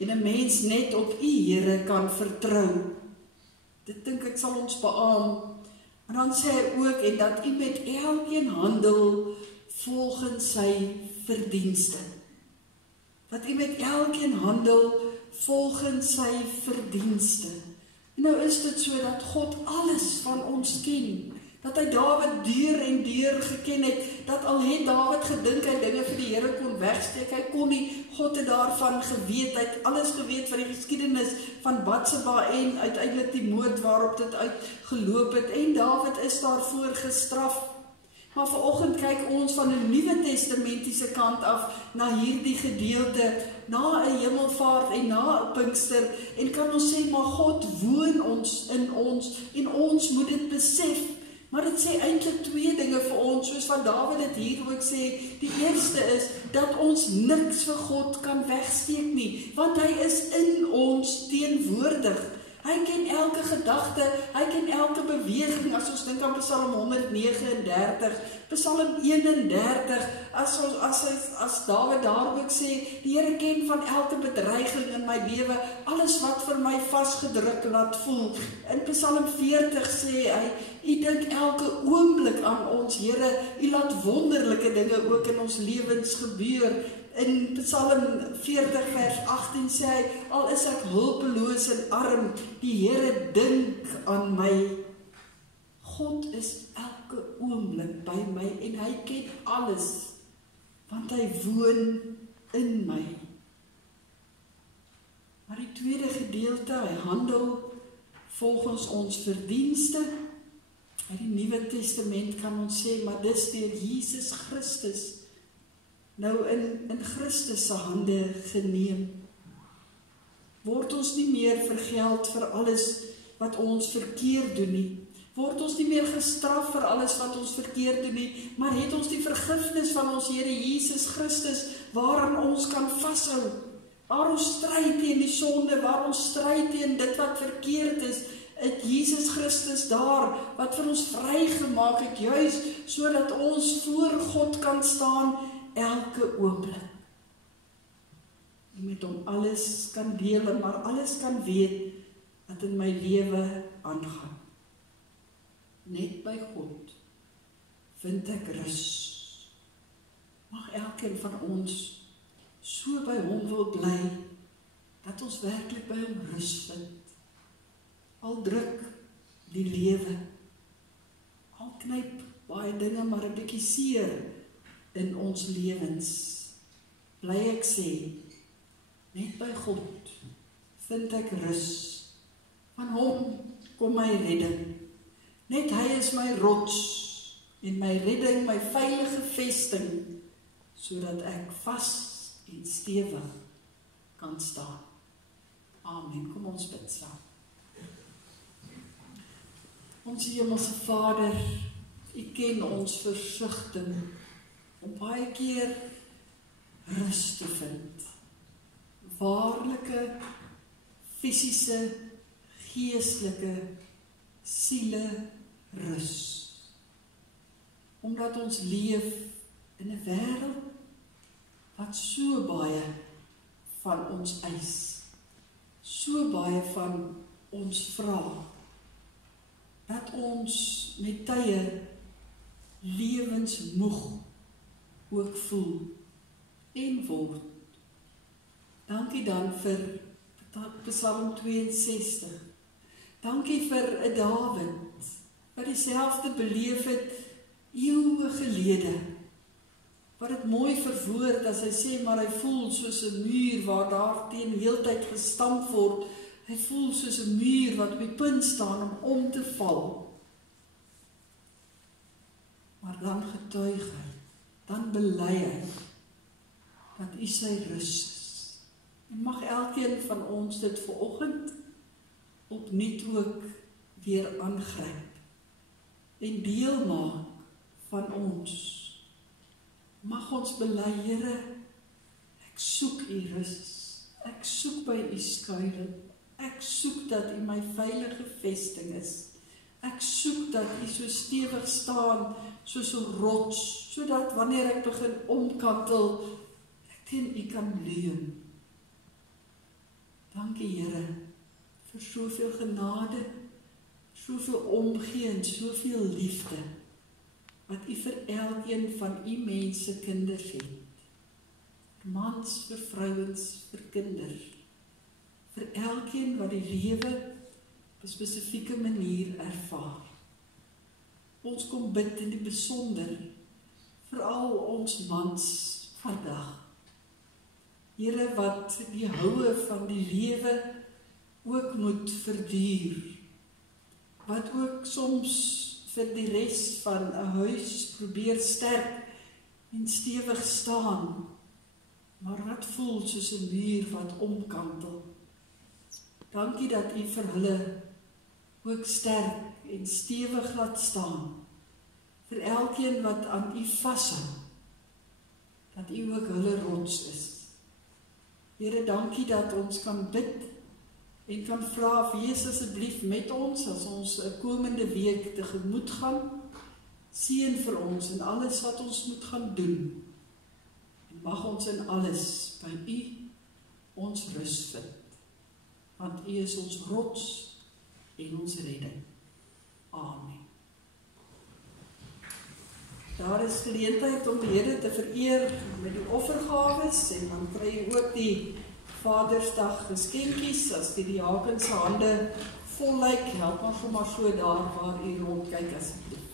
en 'n mens net op U Here kan vertrou. Dit dink ek sal ons beamoen. En dan sê hy ook, en dat U met elkeen handel volgens sy verdienste. Dat U met elkeen handel volgens sy verdienste. En nou is dit so dat God alles van ons ken. Dat hy Dawid deur en deur geken het, dat al het Dawid gedink hy dinge vir die Here kon wegsteek, hy kon nie, God het daarvan geweet, hy het alles geweet van die geskiedenis van Batseba en uiteindelik die moord waarop dit uitgeloop het, en Dawid is daarvoor gestraf. Maar vanoggend kyk ons van 'n Nuwe Testamentiese kant af na hierdie gedeelte, na 'n hemelvaart en na 'n Pinkster, en kan ons sê, maar God woon ons in ons, en ons moet dit besef. Maar dit sê eintlik 2 dinge vir ons, soos wat Dawid dit hier ook sê. Die eerste is, dat ons niks vir God kan wegsteek nie, want hy is in ons teenwoordig. Hy ken elke gedagte, hy ken elke beweging, as ons dink aan Psalm 139, Psalm 31, as Dawid daar ook sê, die Here ken van elke bedreiging in my lewe, alles wat vir my vasgedruk laat voel. In Psalm 40 sê hy, U dink elke oomblik aan ons, Here, U laat wonderlike dinge ook in ons lewens gebeur. In Psalm 40 vers 18 sê hy, al is ek hulpeloos en arm, die Here dink aan my. God is elke oomblik by my en hy ken alles, want hy woon in my. Maar die tweede gedeelte, hy handel volgens ons verdienste. In die Nuwe Testament kan ons sê, maar dis deur Jesus Christus nou in Christus se hande geneem. Word ons nie meer vergeld vir alles wat ons verkeerd doen nie. Word ons nie meer gestraf vir alles wat ons verkeerd doen nie, maar het ons die vergifnis van ons Here Jesus Christus waaraan ons kan vashou. Waar ons stry teen die sonde, waar ons stry teen dit wat verkeerd is, het Jesus Christus daar, wat vir ons vrygemaak het, juis sodat ons voor God kan staan elke oomblik. En met hom alles kan deel, maar alles kan weet wat in my lewe aangaan. Net by God vind ek rus. Mag elkeen van ons so by hom wil bly, dat ons werklik by hom rus vind. Al druk die lewe, al knyp baie dinge maar 'n bietjie seer in ons lewens, bly ek sê, net by God vind ek rus. Van hom kom my redding. Net hy is my rots en my redding, my veilige vesting, sodat ek vas en stewig kan staan. Amen. Kom ons bid saam. Ons Hemelse Vader, U ken ons versigtiging om baie keer rus te vind. Waarlike, fisiese, geestelike, siele rus. Omdat ons leef in 'n wêreld wat so baie van ons eis, so baie van ons vra, dat ons met tye lewensmoeg ook voel en word. Dankie dan vir Psalm 62. Dankie vir 'n Dawid, wat dieselfde beleef het eeue gelede, wat het mooi verwoord as hy sê, maar hy voel soos 'n muur waar daar teen heeltyd gestamp word. Hy voel soos 'n muur wat op die punt staan om te val. Maar dan getuig hy, dan bely hy, dat U sy rus is. En mag elkeen van ons dit vanoggend opnuut ook weer aangryp en deel maak van ons. Mag ons bely, Here, ek soek U rus, ek soek by U skuil, ek soek dat U my veilige vesting is, ek soek dat U so stewig staan, soos 'n rots, sodat wanneer ek begin omkantel, ek teen U kan leun. Dankie, Here, vir soveel genade, soveel omgee en soveel liefde, wat U vir elkeen van U mense kinders het. Vir mans, vir vrouens, vir kinders. Vir elkeen wat die lewe op 'n spesifieke manier ervaar. Ons kom bid in die besonder, veral ons mans vandag. Here, wat die houe van die lewe ook moet verduur, wat ook soms vir die res van 'n huis probeer sterk en stewig staan, maar wat voel soos 'n muur wat omkantel. Dankie dat U vir hulle ook sterk en stewig laat staan, vir elkeen wat aan U vashou, dat U ook hulle rots is. Here, dankie dat ons kan bid en kan vra, wees asseblief met ons as ons 'n komende week tegemoet gaan. Seën vir ons in alles wat ons moet gaan doen. En mag ons in alles by U ons rus vind. Want U is ons rots en ons redding. Amen. Daar is geleentheid om die Here te vereer met die offergawes en dan kry jy ook die Vadersdag geskenkies, as die diakens se hande vol lyk, help maar sommer so daar waar U rondkyk asseblief.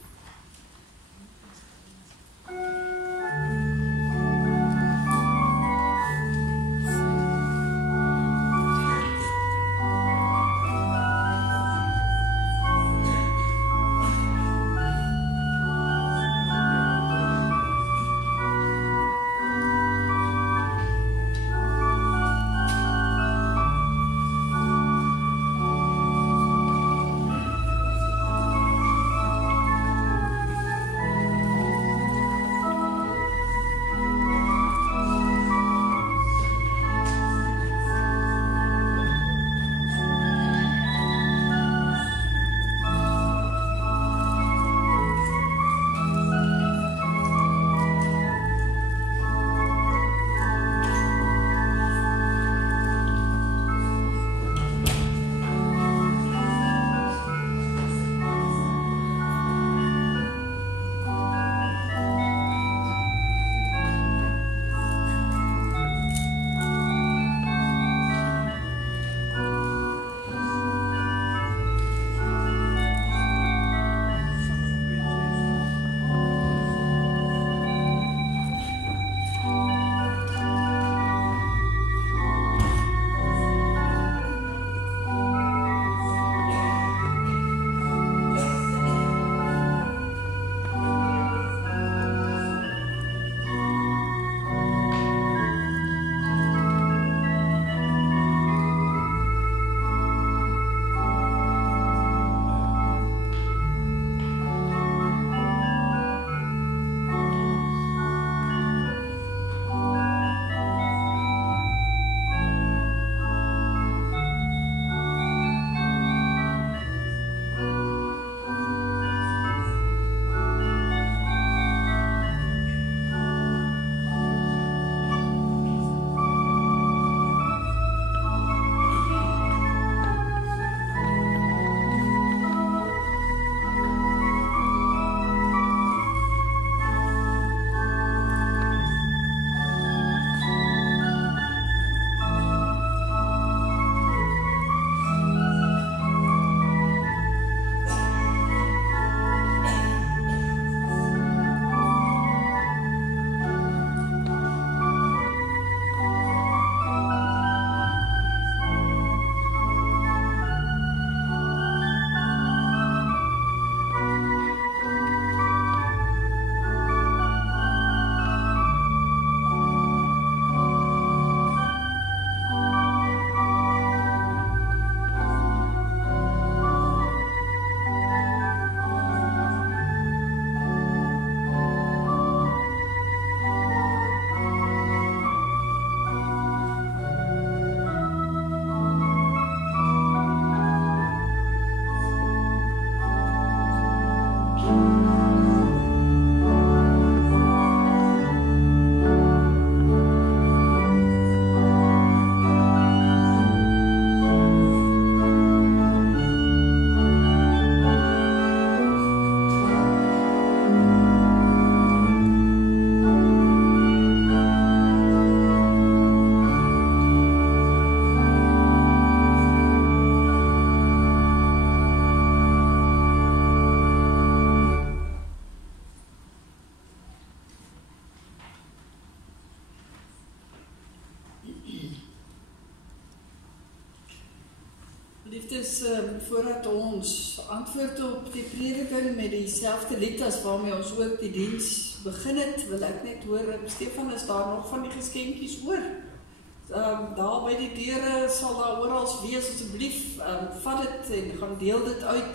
Liefdes, voordat ons antwoord op die prediking met dieselfde lied as waarmee ons ook die diens begin het, wil ek net hoor, Stefan, is daar nog van die geskenkies oor? Daar by die deure sal daar orals wees, asseblief, vat dit en gaan deel dit uit.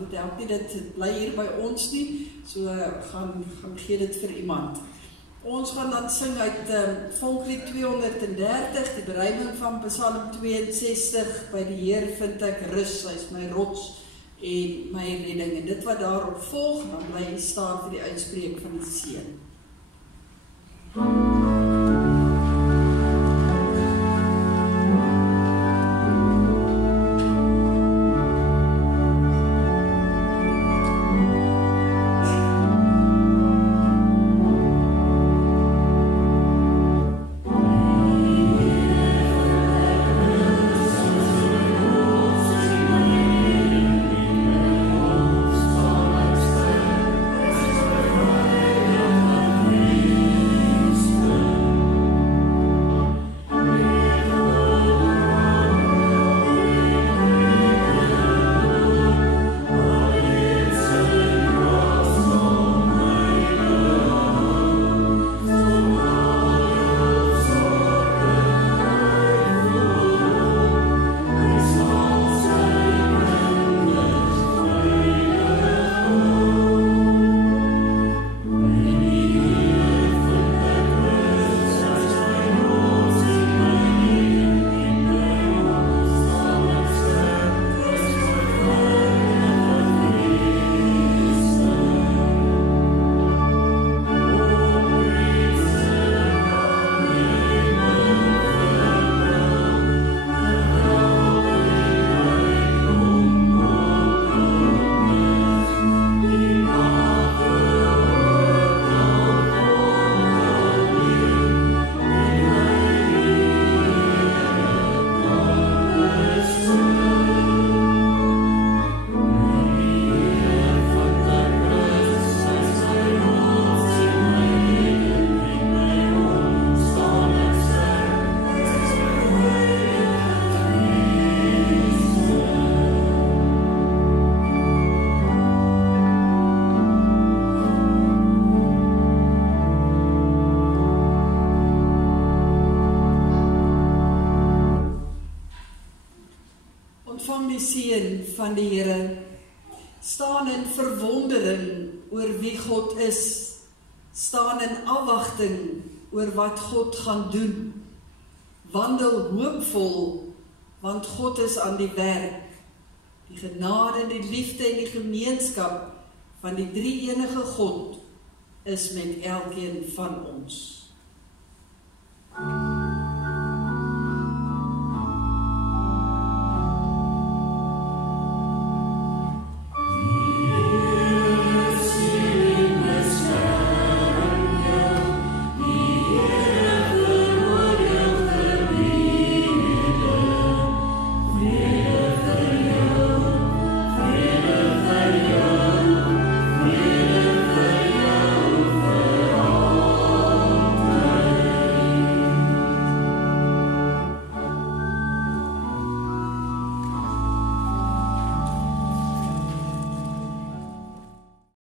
Dit help nie, dit bly hier by ons nie, so gaan gee dit vir iemand. Ons gaan dan sing uit Vonklied 230, die beruiming van Psalm 62, by die Heer vind ek rus, hy is my rots en my redding. En dit wat daarop volg, dan bly staan vir die uitspreek van die seën. Ontvang die seën van die Here, staan in verwondering oor wie God is, staan in afwagting oor wat God gaan doen, wandel hoopvol, want God is aan die werk, die genade, die liefde en die gemeenskap van die drie enige God is met elkeen van ons.